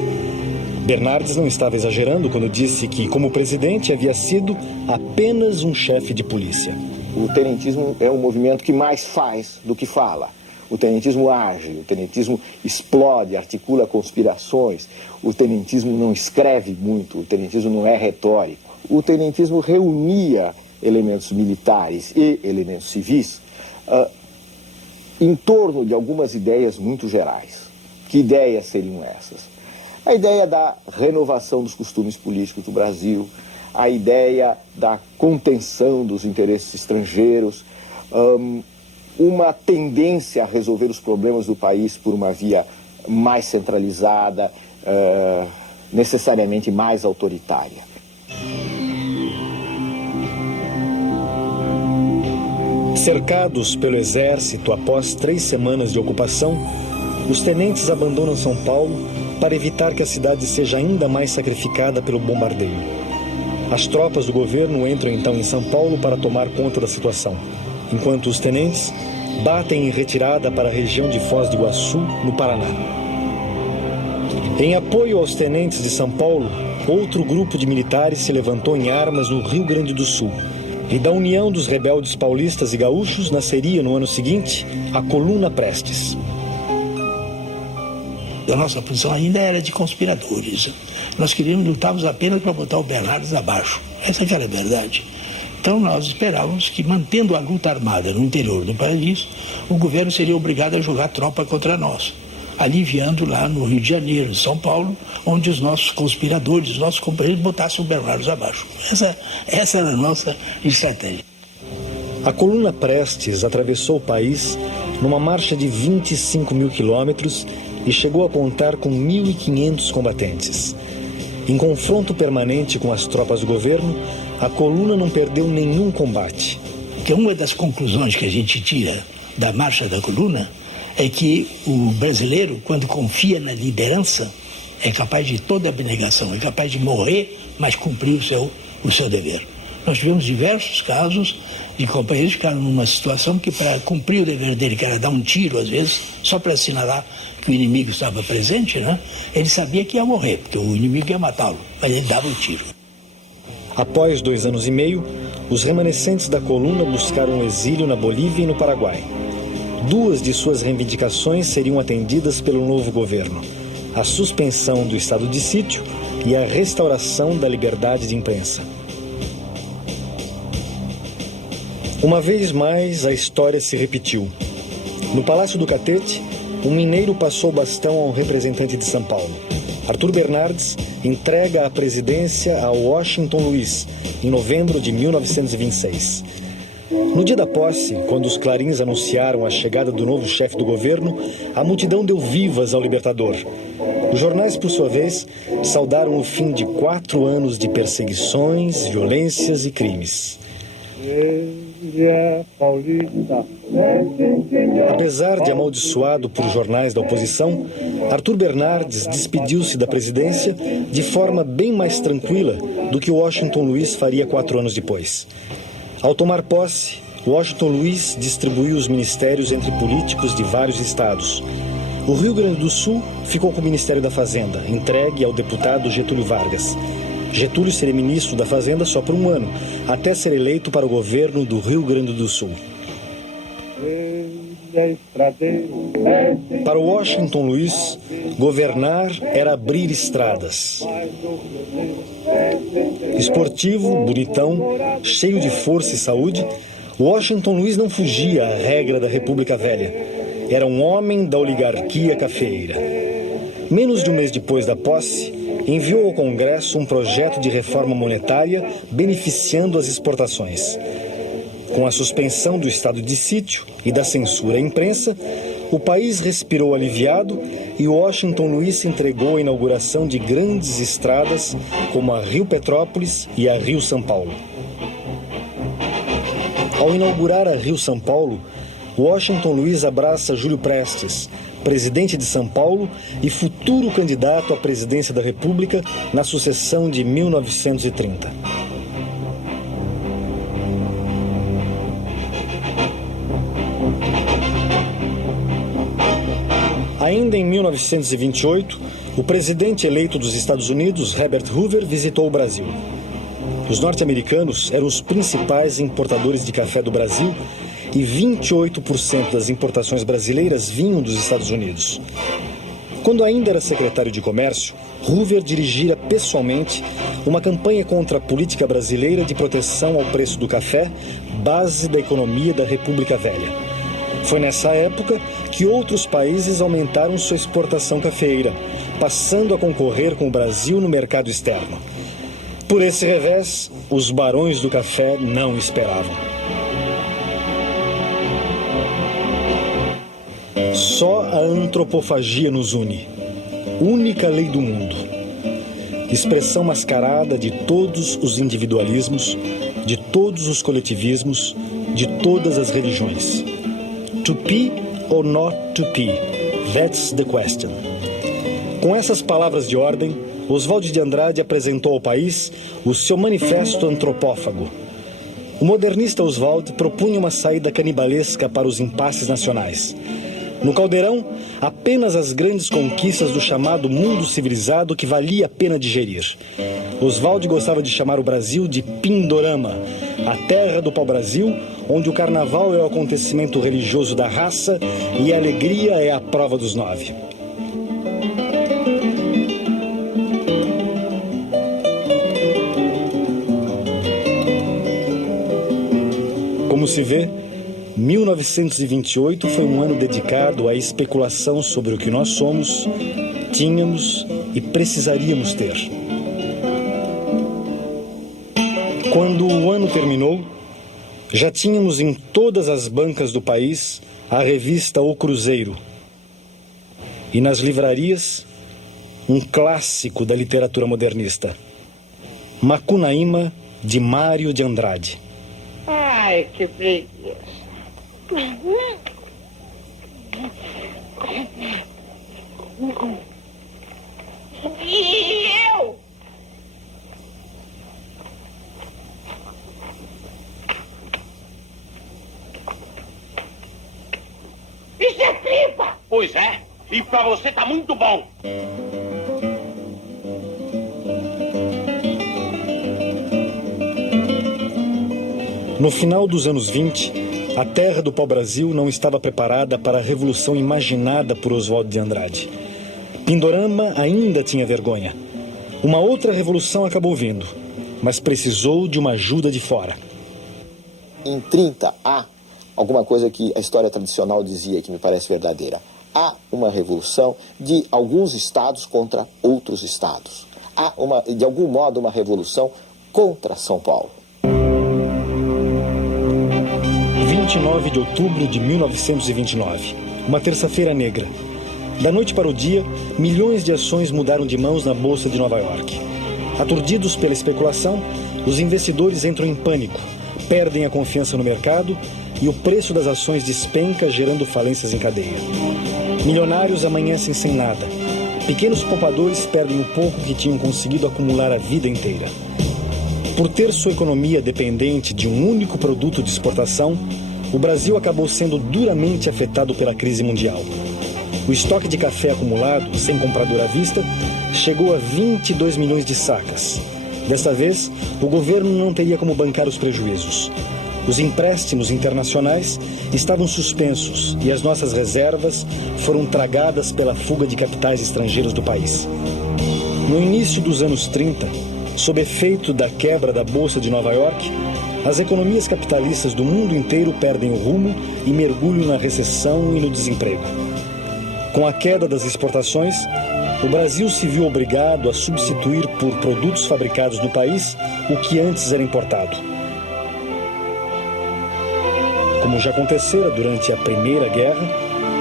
Bernardes não estava exagerando quando disse que, como presidente, havia sido apenas um chefe de polícia. O tenentismo é um movimento que mais faz do que fala. O tenentismo age, o tenentismo explode, articula conspirações. O tenentismo não escreve muito, o tenentismo não é retórico. O tenentismo reunia elementos militares e elementos civis em torno de algumas ideias muito gerais. Que ideias seriam essas? A ideia da renovação dos costumes políticos do Brasil, a ideia da contenção dos interesses estrangeiros, uma tendência a resolver os problemas do país por uma via mais centralizada, necessariamente mais autoritária. Cercados pelo exército após 3 semanas de ocupação, os tenentes abandonam São Paulo para evitar que a cidade seja ainda mais sacrificada pelo bombardeio. As tropas do governo entram então em São Paulo para tomar conta da situação, enquanto os tenentes batem em retirada para a região de Foz do Iguaçu, no Paraná. Em apoio aos tenentes de São Paulo, outro grupo de militares se levantou em armas no Rio Grande do Sul. E da união dos rebeldes paulistas e gaúchos nasceria no ano seguinte a Coluna Prestes. A nossa posição ainda era de conspiradores. Nós lutávamos apenas para botar o Bernardes abaixo. Essa que era a verdade. Então nós esperávamos que, mantendo a luta armada no interior do país, o governo seria obrigado a jogar tropa contra nós, aliviando lá no Rio de Janeiro, em São Paulo, onde os nossos conspiradores, os nossos companheiros botassem o Bernardes abaixo. Essa era a nossa estratégia. A Coluna Prestes atravessou o país numa marcha de 25 mil quilômetros e chegou a contar com 1.500 combatentes. Em confronto permanente com as tropas do governo, a coluna não perdeu nenhum combate. Que uma das conclusões que a gente tira da marcha da coluna é que o brasileiro, quando confia na liderança, é capaz de toda abnegação, é capaz de morrer, mas cumprir o seu dever. Nós tivemos diversos casos de companheiros que ficaram numa situação que, para cumprir o dever dele, que era dar um tiro, às vezes, só para assinalar que o inimigo estava presente, né? Ele sabia que ia morrer, porque o inimigo ia matá-lo, mas ele dava o tiro. Após 2 anos e meio, os remanescentes da coluna buscaram um exílio na Bolívia e no Paraguai. 2 de suas reivindicações seriam atendidas pelo novo governo: a suspensão do estado de sítio e a restauração da liberdade de imprensa. Uma vez mais, a história se repetiu. No Palácio do Catete, um mineiro passou o bastão a um representante de São Paulo. Arthur Bernardes entrega a presidência a Washington Luiz, em novembro de 1926. No dia da posse, quando os clarins anunciaram a chegada do novo chefe do governo, a multidão deu vivas ao libertador. Os jornais, por sua vez, saudaram o fim de 4 anos de perseguições, violências e crimes. Apesar de amaldiçoado por jornais da oposição, Arthur Bernardes despediu-se da presidência de forma bem mais tranquila do que Washington Luiz faria 4 anos depois. Ao tomar posse, Washington Luiz distribuiu os ministérios entre políticos de vários estados. O Rio Grande do Sul ficou com o Ministério da Fazenda, entregue ao deputado Getúlio Vargas. Getúlio seria ministro da Fazenda só por 1 ano, até ser eleito para o governo do Rio Grande do Sul. Para Washington Luiz, governar era abrir estradas. Esportivo, bonitão, cheio de força e saúde, Washington Luiz não fugia à regra da República Velha. Era um homem da oligarquia cafeeira. Menos de um mês depois da posse, enviou ao Congresso um projeto de reforma monetária beneficiando as exportações. Com a suspensão do estado de sítio e da censura à imprensa, o país respirou aliviado e Washington Luiz se entregou à inauguração de grandes estradas como a Rio-Petrópolis e a Rio-São Paulo. Ao inaugurar a Rio-São Paulo, Washington Luiz abraça Júlio Prestes, presidente de São Paulo e futuro candidato à presidência da República na sucessão de 1930. Ainda em 1928, o presidente eleito dos Estados Unidos, Herbert Hoover, visitou o Brasil. Os norte-americanos eram os principais importadores de café do Brasil e 28% das importações brasileiras vinham dos Estados Unidos. Quando ainda era secretário de Comércio, Hoover dirigira pessoalmente uma campanha contra a política brasileira de proteção ao preço do café, base da economia da República Velha. Foi nessa época que outros países aumentaram sua exportação cafeeira, passando a concorrer com o Brasil no mercado externo. Por esse revés, os barões do café não esperavam. Só a antropofagia nos une, única lei do mundo. Expressão mascarada de todos os individualismos, de todos os coletivismos, de todas as religiões. To be or not to be, that's the question. Com essas palavras de ordem, Oswald de Andrade apresentou ao país o seu manifesto antropófago. O modernista Oswald propunha uma saída canibalesca para os impasses nacionais. No caldeirão, apenas as grandes conquistas do chamado mundo civilizado que valia a pena digerir. Oswald gostava de chamar o Brasil de Pindorama, a terra do pau-brasil, onde o carnaval é o acontecimento religioso da raça e a alegria é a prova dos 9. Como se vê, 1928 foi um ano dedicado à especulação sobre o que nós somos, tínhamos e precisaríamos ter. Quando o ano terminou, já tínhamos em todas as bancas do país a revista O Cruzeiro. E nas livrarias, um clássico da literatura modernista, Macunaíma, de Mário de Andrade. Ai, que preguiça. E eu? Isso é pipa! Pois é, e pra você tá muito bom. No final dos anos 20, a terra do pau-brasil não estava preparada para a revolução imaginada por Oswald de Andrade. Pindorama ainda tinha vergonha. Uma outra revolução acabou vindo, mas precisou de uma ajuda de fora. Em 30 há alguma coisa que a história tradicional dizia que me parece verdadeira. há uma revolução de alguns estados contra outros estados. Há, de algum modo, uma revolução contra São Paulo. 29 de outubro de 1929, uma terça-feira negra. Da noite para o dia, milhões de ações mudaram de mãos na Bolsa de Nova York. Aturdidos pela especulação, os investidores entram em pânico, perdem a confiança no mercado e o preço das ações despenca, gerando falências em cadeia. Milionários amanhecem sem nada. Pequenos poupadores perdem o pouco que tinham conseguido acumular a vida inteira. Por ter sua economia dependente de um único produto de exportação, o Brasil acabou sendo duramente afetado pela crise mundial. O estoque de café acumulado, sem comprador à vista, chegou a 22 milhões de sacas. Desta vez, o governo não teria como bancar os prejuízos. Os empréstimos internacionais estavam suspensos e as nossas reservas foram tragadas pela fuga de capitais estrangeiros do país. No início dos anos 30, sob efeito da quebra da Bolsa de Nova York, as economias capitalistas do mundo inteiro perdem o rumo e mergulham na recessão e no desemprego. Com a queda das exportações, o Brasil se viu obrigado a substituir por produtos fabricados no país o que antes era importado. Como já acontecera durante a Primeira Guerra,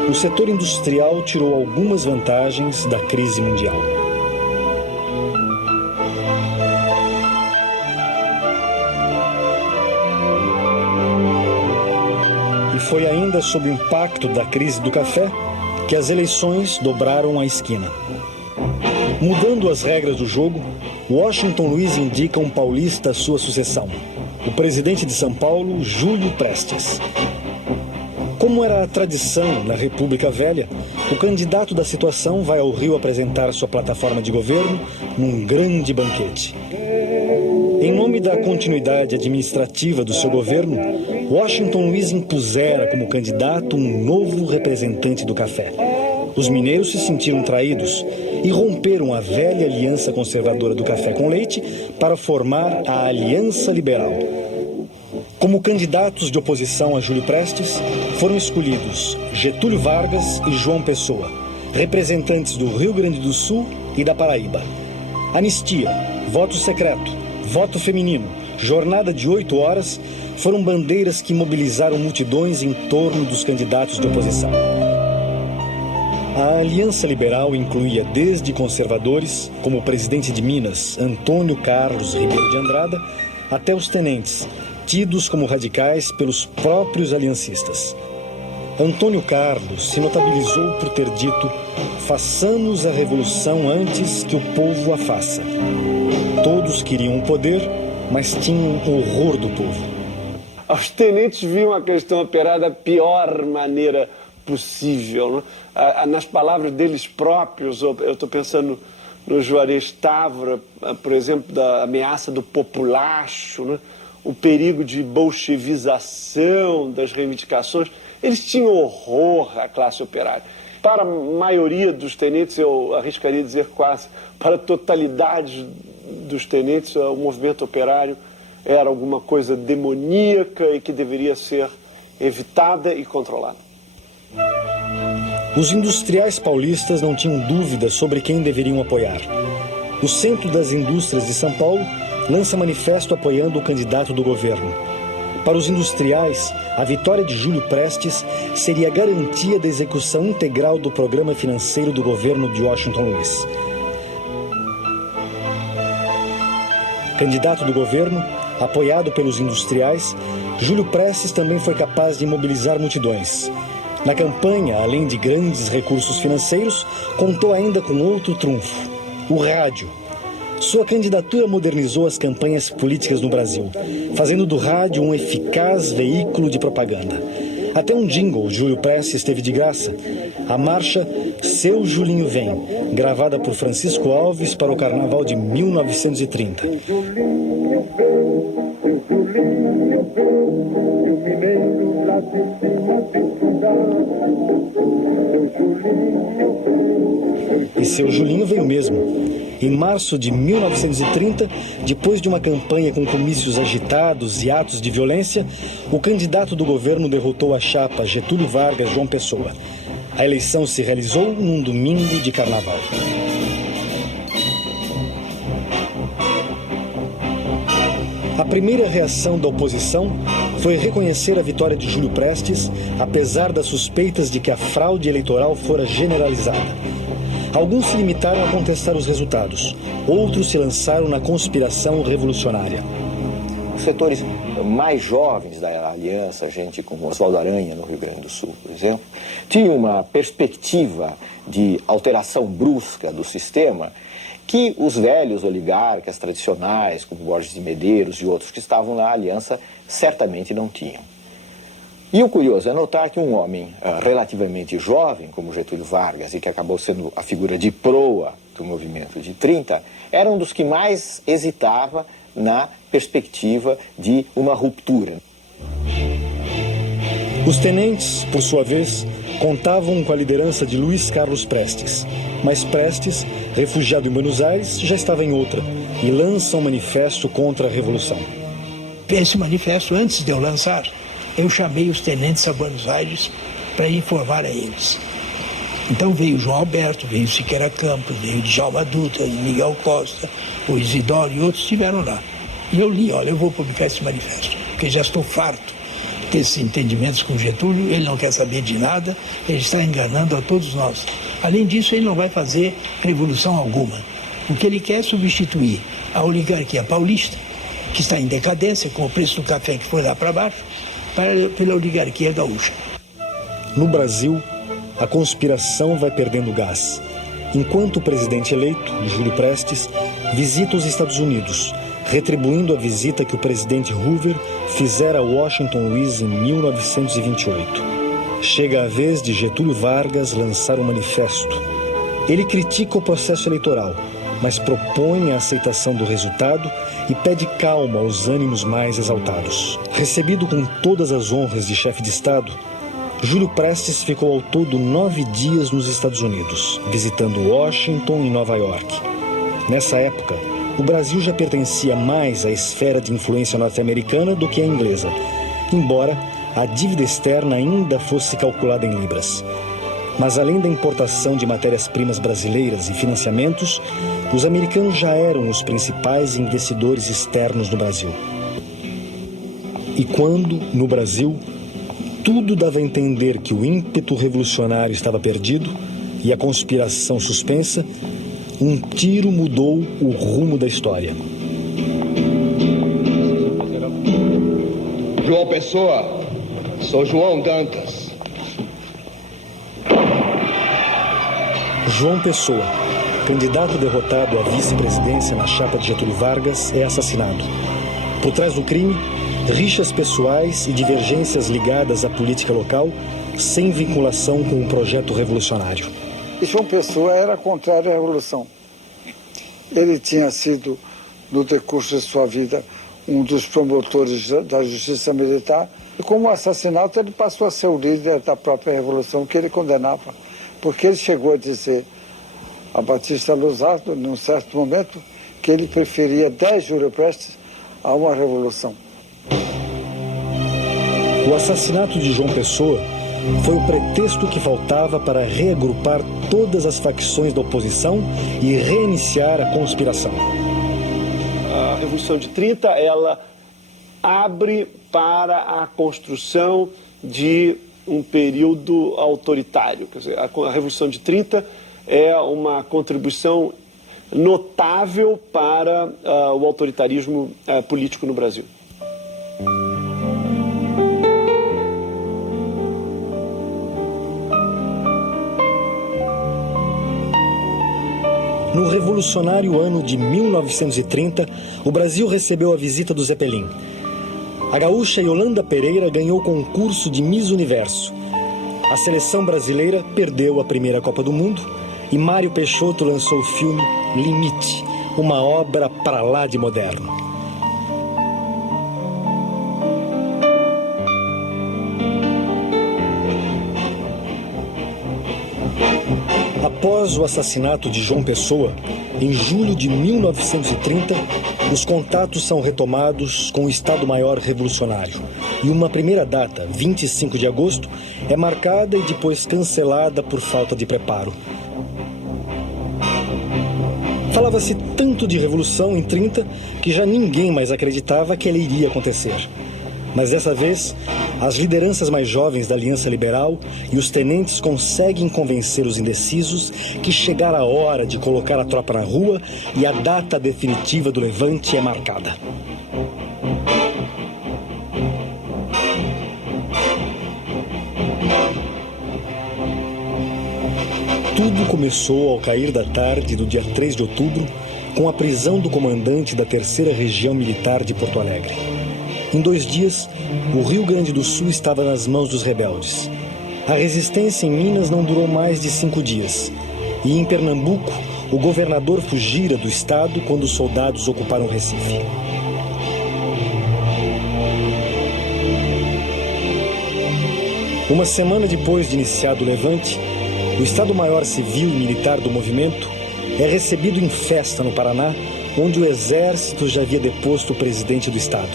o setor industrial tirou algumas vantagens da crise mundial. E foi ainda sob o impacto da crise do café que as eleições dobraram a esquina. Mudando as regras do jogo, Washington Luiz indica um paulista à sua sucessão, o presidente de São Paulo, Júlio Prestes. Como era a tradição na República Velha, o candidato da situação vai ao Rio apresentar sua plataforma de governo num grande banquete. Em nome da continuidade administrativa do seu governo, Washington Luiz impusera como candidato um novo representante do café. Os mineiros se sentiram traídos e romperam a velha aliança conservadora do café com leite para formar a Aliança Liberal. Como candidatos de oposição a Júlio Prestes, foram escolhidos Getúlio Vargas e João Pessoa, representantes do Rio Grande do Sul e da Paraíba. Anistia, voto secreto, voto feminino, jornada de 8 horas foram bandeiras que mobilizaram multidões em torno dos candidatos de oposição. A Aliança Liberal incluía desde conservadores, como o presidente de Minas, Antônio Carlos Ribeiro de Andrada, até os tenentes, tidos como radicais pelos próprios aliancistas. Antônio Carlos se notabilizou por ter dito: façamos a revolução antes que o povo a faça. Todos queriam o poder, mas tinham horror do povo. Os tenentes viam a questão operar da pior maneira possível, né? Nas palavras deles próprios, eu estou pensando no Juarez Távora, por exemplo, da ameaça do populacho, né? O perigo de bolchevização das reivindicações. Eles tinham horror à classe operária. Para a maioria dos tenentes, eu arriscaria dizer quase, para a totalidade dos tenentes, o movimento operário era alguma coisa demoníaca e que deveria ser evitada e controlada. Os industriais paulistas não tinham dúvida sobre quem deveriam apoiar. O Centro das Indústrias de São Paulo lança manifesto apoiando o candidato do governo. Para os industriais, a vitória de Júlio Prestes seria a garantia da execução integral do programa financeiro do governo de Washington Luiz. Candidato do governo, apoiado pelos industriais, Júlio Prestes também foi capaz de mobilizar multidões. Na campanha, além de grandes recursos financeiros, contou ainda com outro trunfo: o rádio. Sua candidatura modernizou as campanhas políticas no Brasil, fazendo do rádio um eficaz veículo de propaganda. Até um jingle Júlio Prestes teve de graça: a marcha Seu Julinho Vem, gravada por Francisco Alves para o Carnaval de 1930. E Seu Julinho veio mesmo. Em março de 1930, depois de uma campanha com comícios agitados e atos de violência, o candidato do governo derrotou a chapa Getúlio Vargas João Pessoa. A eleição se realizou num domingo de carnaval. A primeira reação da oposição foi reconhecer a vitória de Júlio Prestes, apesar das suspeitas de que a fraude eleitoral fora generalizada. Alguns se limitaram a contestar os resultados, outros se lançaram na conspiração revolucionária. Os setores mais jovens da aliança, gente como Oswaldo Aranha, no Rio Grande do Sul, por exemplo, tinham uma perspectiva de alteração brusca do sistema que os velhos oligarcas tradicionais, como Borges de Medeiros e outros que estavam na aliança, certamente não tinham. E o curioso é notar que um homem relativamente jovem, como Getúlio Vargas, e que acabou sendo a figura de proa do movimento de 30, era um dos que mais hesitava na perspectiva de uma ruptura. Os tenentes, por sua vez, contavam com a liderança de Luiz Carlos Prestes. Mas Prestes, refugiado em Buenos Aires, já estava em outra e lança um manifesto contra a Revolução. Esse manifesto, antes de eu lançar, eu chamei os tenentes a Buenos Aires para informar a eles. Então veio João Alberto, veio Siqueira Campos, veio Djalma Dutra, Miguel Costa, o Isidoro e outros estiveram lá. E eu li, olha, eu vou publicar esse manifesto, porque já estou farto desses entendimentos com Getúlio, ele não quer saber de nada, ele está enganando a todos nós. Além disso, ele não vai fazer revolução alguma. O que ele quer é substituir a oligarquia paulista, que está em decadência, com o preço do café que foi lá para baixo, pela oligarquia gaúcha. No Brasil, a conspiração vai perdendo gás. Enquanto o presidente eleito, Júlio Prestes, visita os Estados Unidos, retribuindo a visita que o presidente Hoover fizera a Washington Luiz em 1928. Chega a vez de Getúlio Vargas lançar um manifesto. Ele critica o processo eleitoral, mas propõe a aceitação do resultado e pede calma aos ânimos mais exaltados. Recebido com todas as honras de chefe de Estado, Júlio Prestes ficou ao todo 9 dias nos Estados Unidos, visitando Washington e Nova York. Nessa época, o Brasil já pertencia mais à esfera de influência norte-americana do que à inglesa, embora a dívida externa ainda fosse calculada em libras. Mas além da importação de matérias-primas brasileiras e financiamentos, os americanos já eram os principais investidores externos no Brasil. E quando, no Brasil, tudo dava a entender que o ímpeto revolucionário estava perdido e a conspiração suspensa, um tiro mudou o rumo da história. João Pessoa, sou João Dantas. João Pessoa, candidato derrotado à vice-presidência na chapa de Getúlio Vargas, é assassinado. Por trás do crime, rixas pessoais e divergências ligadas à política local, sem vinculação com o projeto revolucionário. E João Pessoa era contrário à Revolução. Ele tinha sido, no decurso de sua vida, um dos promotores da justiça militar. E como assassinato, ele passou a ser o líder da própria Revolução que ele condenava. Porque ele chegou a dizer a Batista Luzzatto, num certo momento, que ele preferia 10 Júlio Prestes a uma revolução. O assassinato de João Pessoa foi o pretexto que faltava para reagrupar todas as facções da oposição e reiniciar a conspiração. A Revolução de 30, ela abre para a construção de um período autoritário. Quer dizer, a Revolução de 30 é uma contribuição notável para o autoritarismo político no Brasil. No revolucionário ano de 1930, o Brasil recebeu a visita do Zeppelin. A gaúcha Yolanda Pereira ganhou o concurso de Miss Universo. A seleção brasileira perdeu a primeira Copa do Mundo e Mário Peixoto lançou o filme Limite, uma obra pra lá de moderno. Após o assassinato de João Pessoa, em julho de 1930, os contatos são retomados com o Estado-Maior Revolucionário. e uma primeira data, 25 de agosto, é marcada e depois cancelada por falta de preparo. Falava-se tanto de revolução em 30 que já ninguém mais acreditava que ela iria acontecer. Mas dessa vez, as lideranças mais jovens da Aliança Liberal e os tenentes conseguem convencer os indecisos que chegara a hora de colocar a tropa na rua e a data definitiva do levante é marcada. Tudo começou ao cair da tarde do dia 3 de outubro, com a prisão do comandante da 3ª Região Militar de Porto Alegre. Em 2 dias, o Rio Grande do Sul estava nas mãos dos rebeldes. A resistência em Minas não durou mais de 5 dias. E em Pernambuco, o governador fugira do estado quando os soldados ocuparam Recife. Uma semana depois de iniciado o levante, o Estado-Maior Civil e Militar do movimento é recebido em festa no Paraná, onde o Exército já havia deposto o presidente do Estado.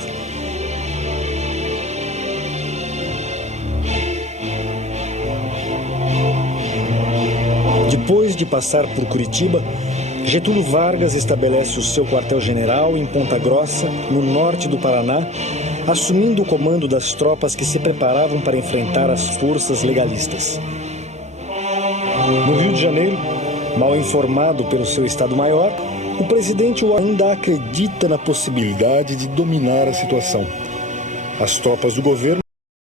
Depois de passar por Curitiba, Getúlio Vargas estabelece o seu quartel-general em Ponta Grossa, no norte do Paraná, assumindo o comando das tropas que se preparavam para enfrentar as forças legalistas. No Rio de Janeiro, mal informado pelo seu Estado-Maior, o presidente ainda acredita na possibilidade de dominar a situação. As tropas do governo